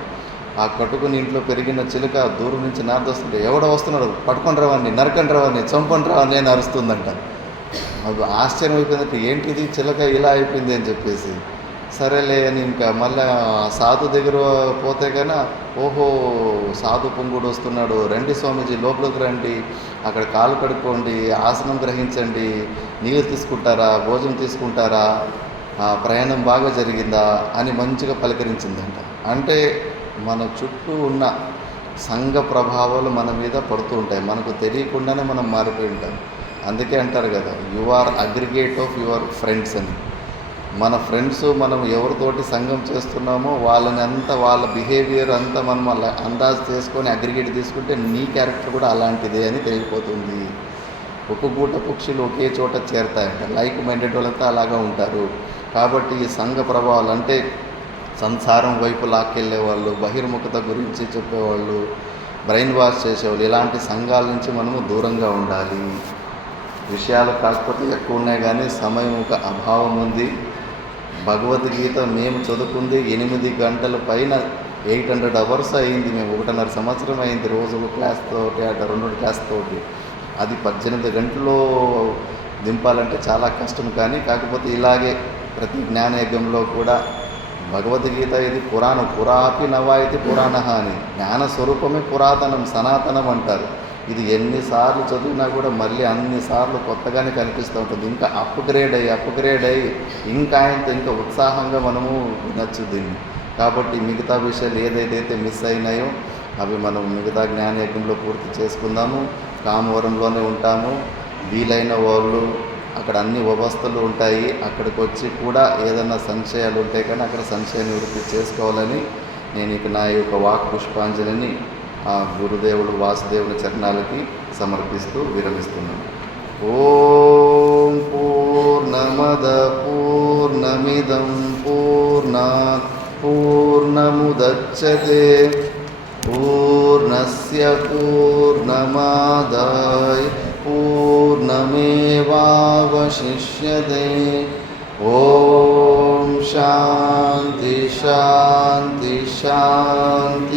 ఆ కట్టుకుని ఇంట్లో పెరిగిన చిలుక దూరం నుంచి నారదొస్తుంటే ఎవడో వస్తున్నాడు, పట్టుకొని రావని, నరకండి రావని, చంపండి రావని అని అరుస్తుందంట. అది ఆశ్చర్యం అయిపోయిందంటే ఏంటిది చిలక ఇలా అయిపోయింది అని చెప్పేసి, సరేలే అని ఇంకా మళ్ళీ సాధు దగ్గర పోతే కన్నా ఓహో సాధు పొంగుడు వస్తున్నాడు, రండి స్వామీజీ లోపలికి రండి, అక్కడ కాలు కడుక్కోండి, ఆసనం గ్రహించండి, నీళ్ళు తీసుకుంటారా, భోజనం తీసుకుంటారా, ప్రయాణం బాగా జరిగిందా అని మంచిగా పలకరించిందంట. అంటే మన చుట్టూ ఉన్న సంఘ ప్రభావాలు మన మీద పడుతూ ఉంటాయి, మనకు తెలియకుండానే మనం మారిపోయి ఉంటాం. అందుకే అంటారు కదా, you are aggregate of your friends అని. మన ఫ్రెండ్స్ మనం ఎవరితోటి సంఘం చేస్తున్నామో వాళ్ళని అంతా వాళ్ళ బిహేవియర్ అంతా మనం అలా అందాజు చేసుకొని అగ్రిగేట్ తీసుకుంటే నీ క్యారెక్టర్ కూడా అలాంటిదే అని తెలిసిపోతుంది. ఒక గూట పక్షులు ఒకే చోట చేరతాయంట, లైక్ మైండెడ్ వాళ్ళంతా అలాగా ఉంటారు. కాబట్టి ఈ సంఘ ప్రభావాలు అంటే సంసారం వైపు లాక్కెళ్ళే వాళ్ళు, బహిర్ముఖత గురించి చెప్పేవాళ్ళు, బ్రెయిన్ వాష్ చేసేవాళ్ళు, ఇలాంటి సంఘాల నుంచి మనము దూరంగా ఉండాలి. విషయాలు కాకపోతే ఎక్కువ ఉన్నాయి కానీ సమయం ఒక అభావం ఉంది. భగవద్గీత మేము చదువుకుంది 8 గంటల పైన 800 అవర్స్ అయింది. మేము 1.5 సంవత్సరం అయింది రోజు ఒక క్లాస్ తోటి, అట్లా 2 క్లాస్ తోటి. అది 18 గంటల్లో దింపాలంటే చాలా కష్టం. కానీ కాకపోతే ఇలాగే ప్రతి జ్ఞానయజ్ఞంలో కూడా భగవద్గీత ఇది పురాణం, పురాపి నవాయితి పురాణ అని, జ్ఞాన స్వరూపమే పురాతనం సనాతనం అంటారు. ఇది ఎన్నిసార్లు చదివినా కూడా మళ్ళీ అన్నిసార్లు కొత్తగానే కనిపిస్తూ ఉంటుంది. ఇంకా అప్గ్రేడ్ అయ్యి ఇంకా ఉత్సాహంగా మనము వినొచ్చు దీన్ని. కాబట్టి మిగతా విషయాలు ఏదైతే మిస్ అయినాయో అవి మనం మిగతా జ్ఞానయజ్ఞంలో పూర్తి చేసుకుందాము. కామవరంలోనే ఉంటాము. వీలైన వాళ్ళు అక్కడ అన్ని వ్యవస్థలు ఉంటాయి, అక్కడికి వచ్చి కూడా ఏదైనా సంశయాలు ఉంటాయి కానీ అక్కడ సంశయ నివృత్తి చేసుకోవాలని నేను ఇక నా యొక్క వాక్ పుష్పాంజలిని ఆ గురుదేవుడు వాసుదేవుని చరణాలకి సమర్పిస్తూ విరమిస్తున్నాను. ఓం పూర్ణమద పూర్ణమిదం పూర్ణాత్ పూర్ణముదచ్యతే పూర్ణస్య పూర్ణమాదాయ పూర్ణమేవావశిష్యతే. ఓం శాంతి శాంతి శాంతి.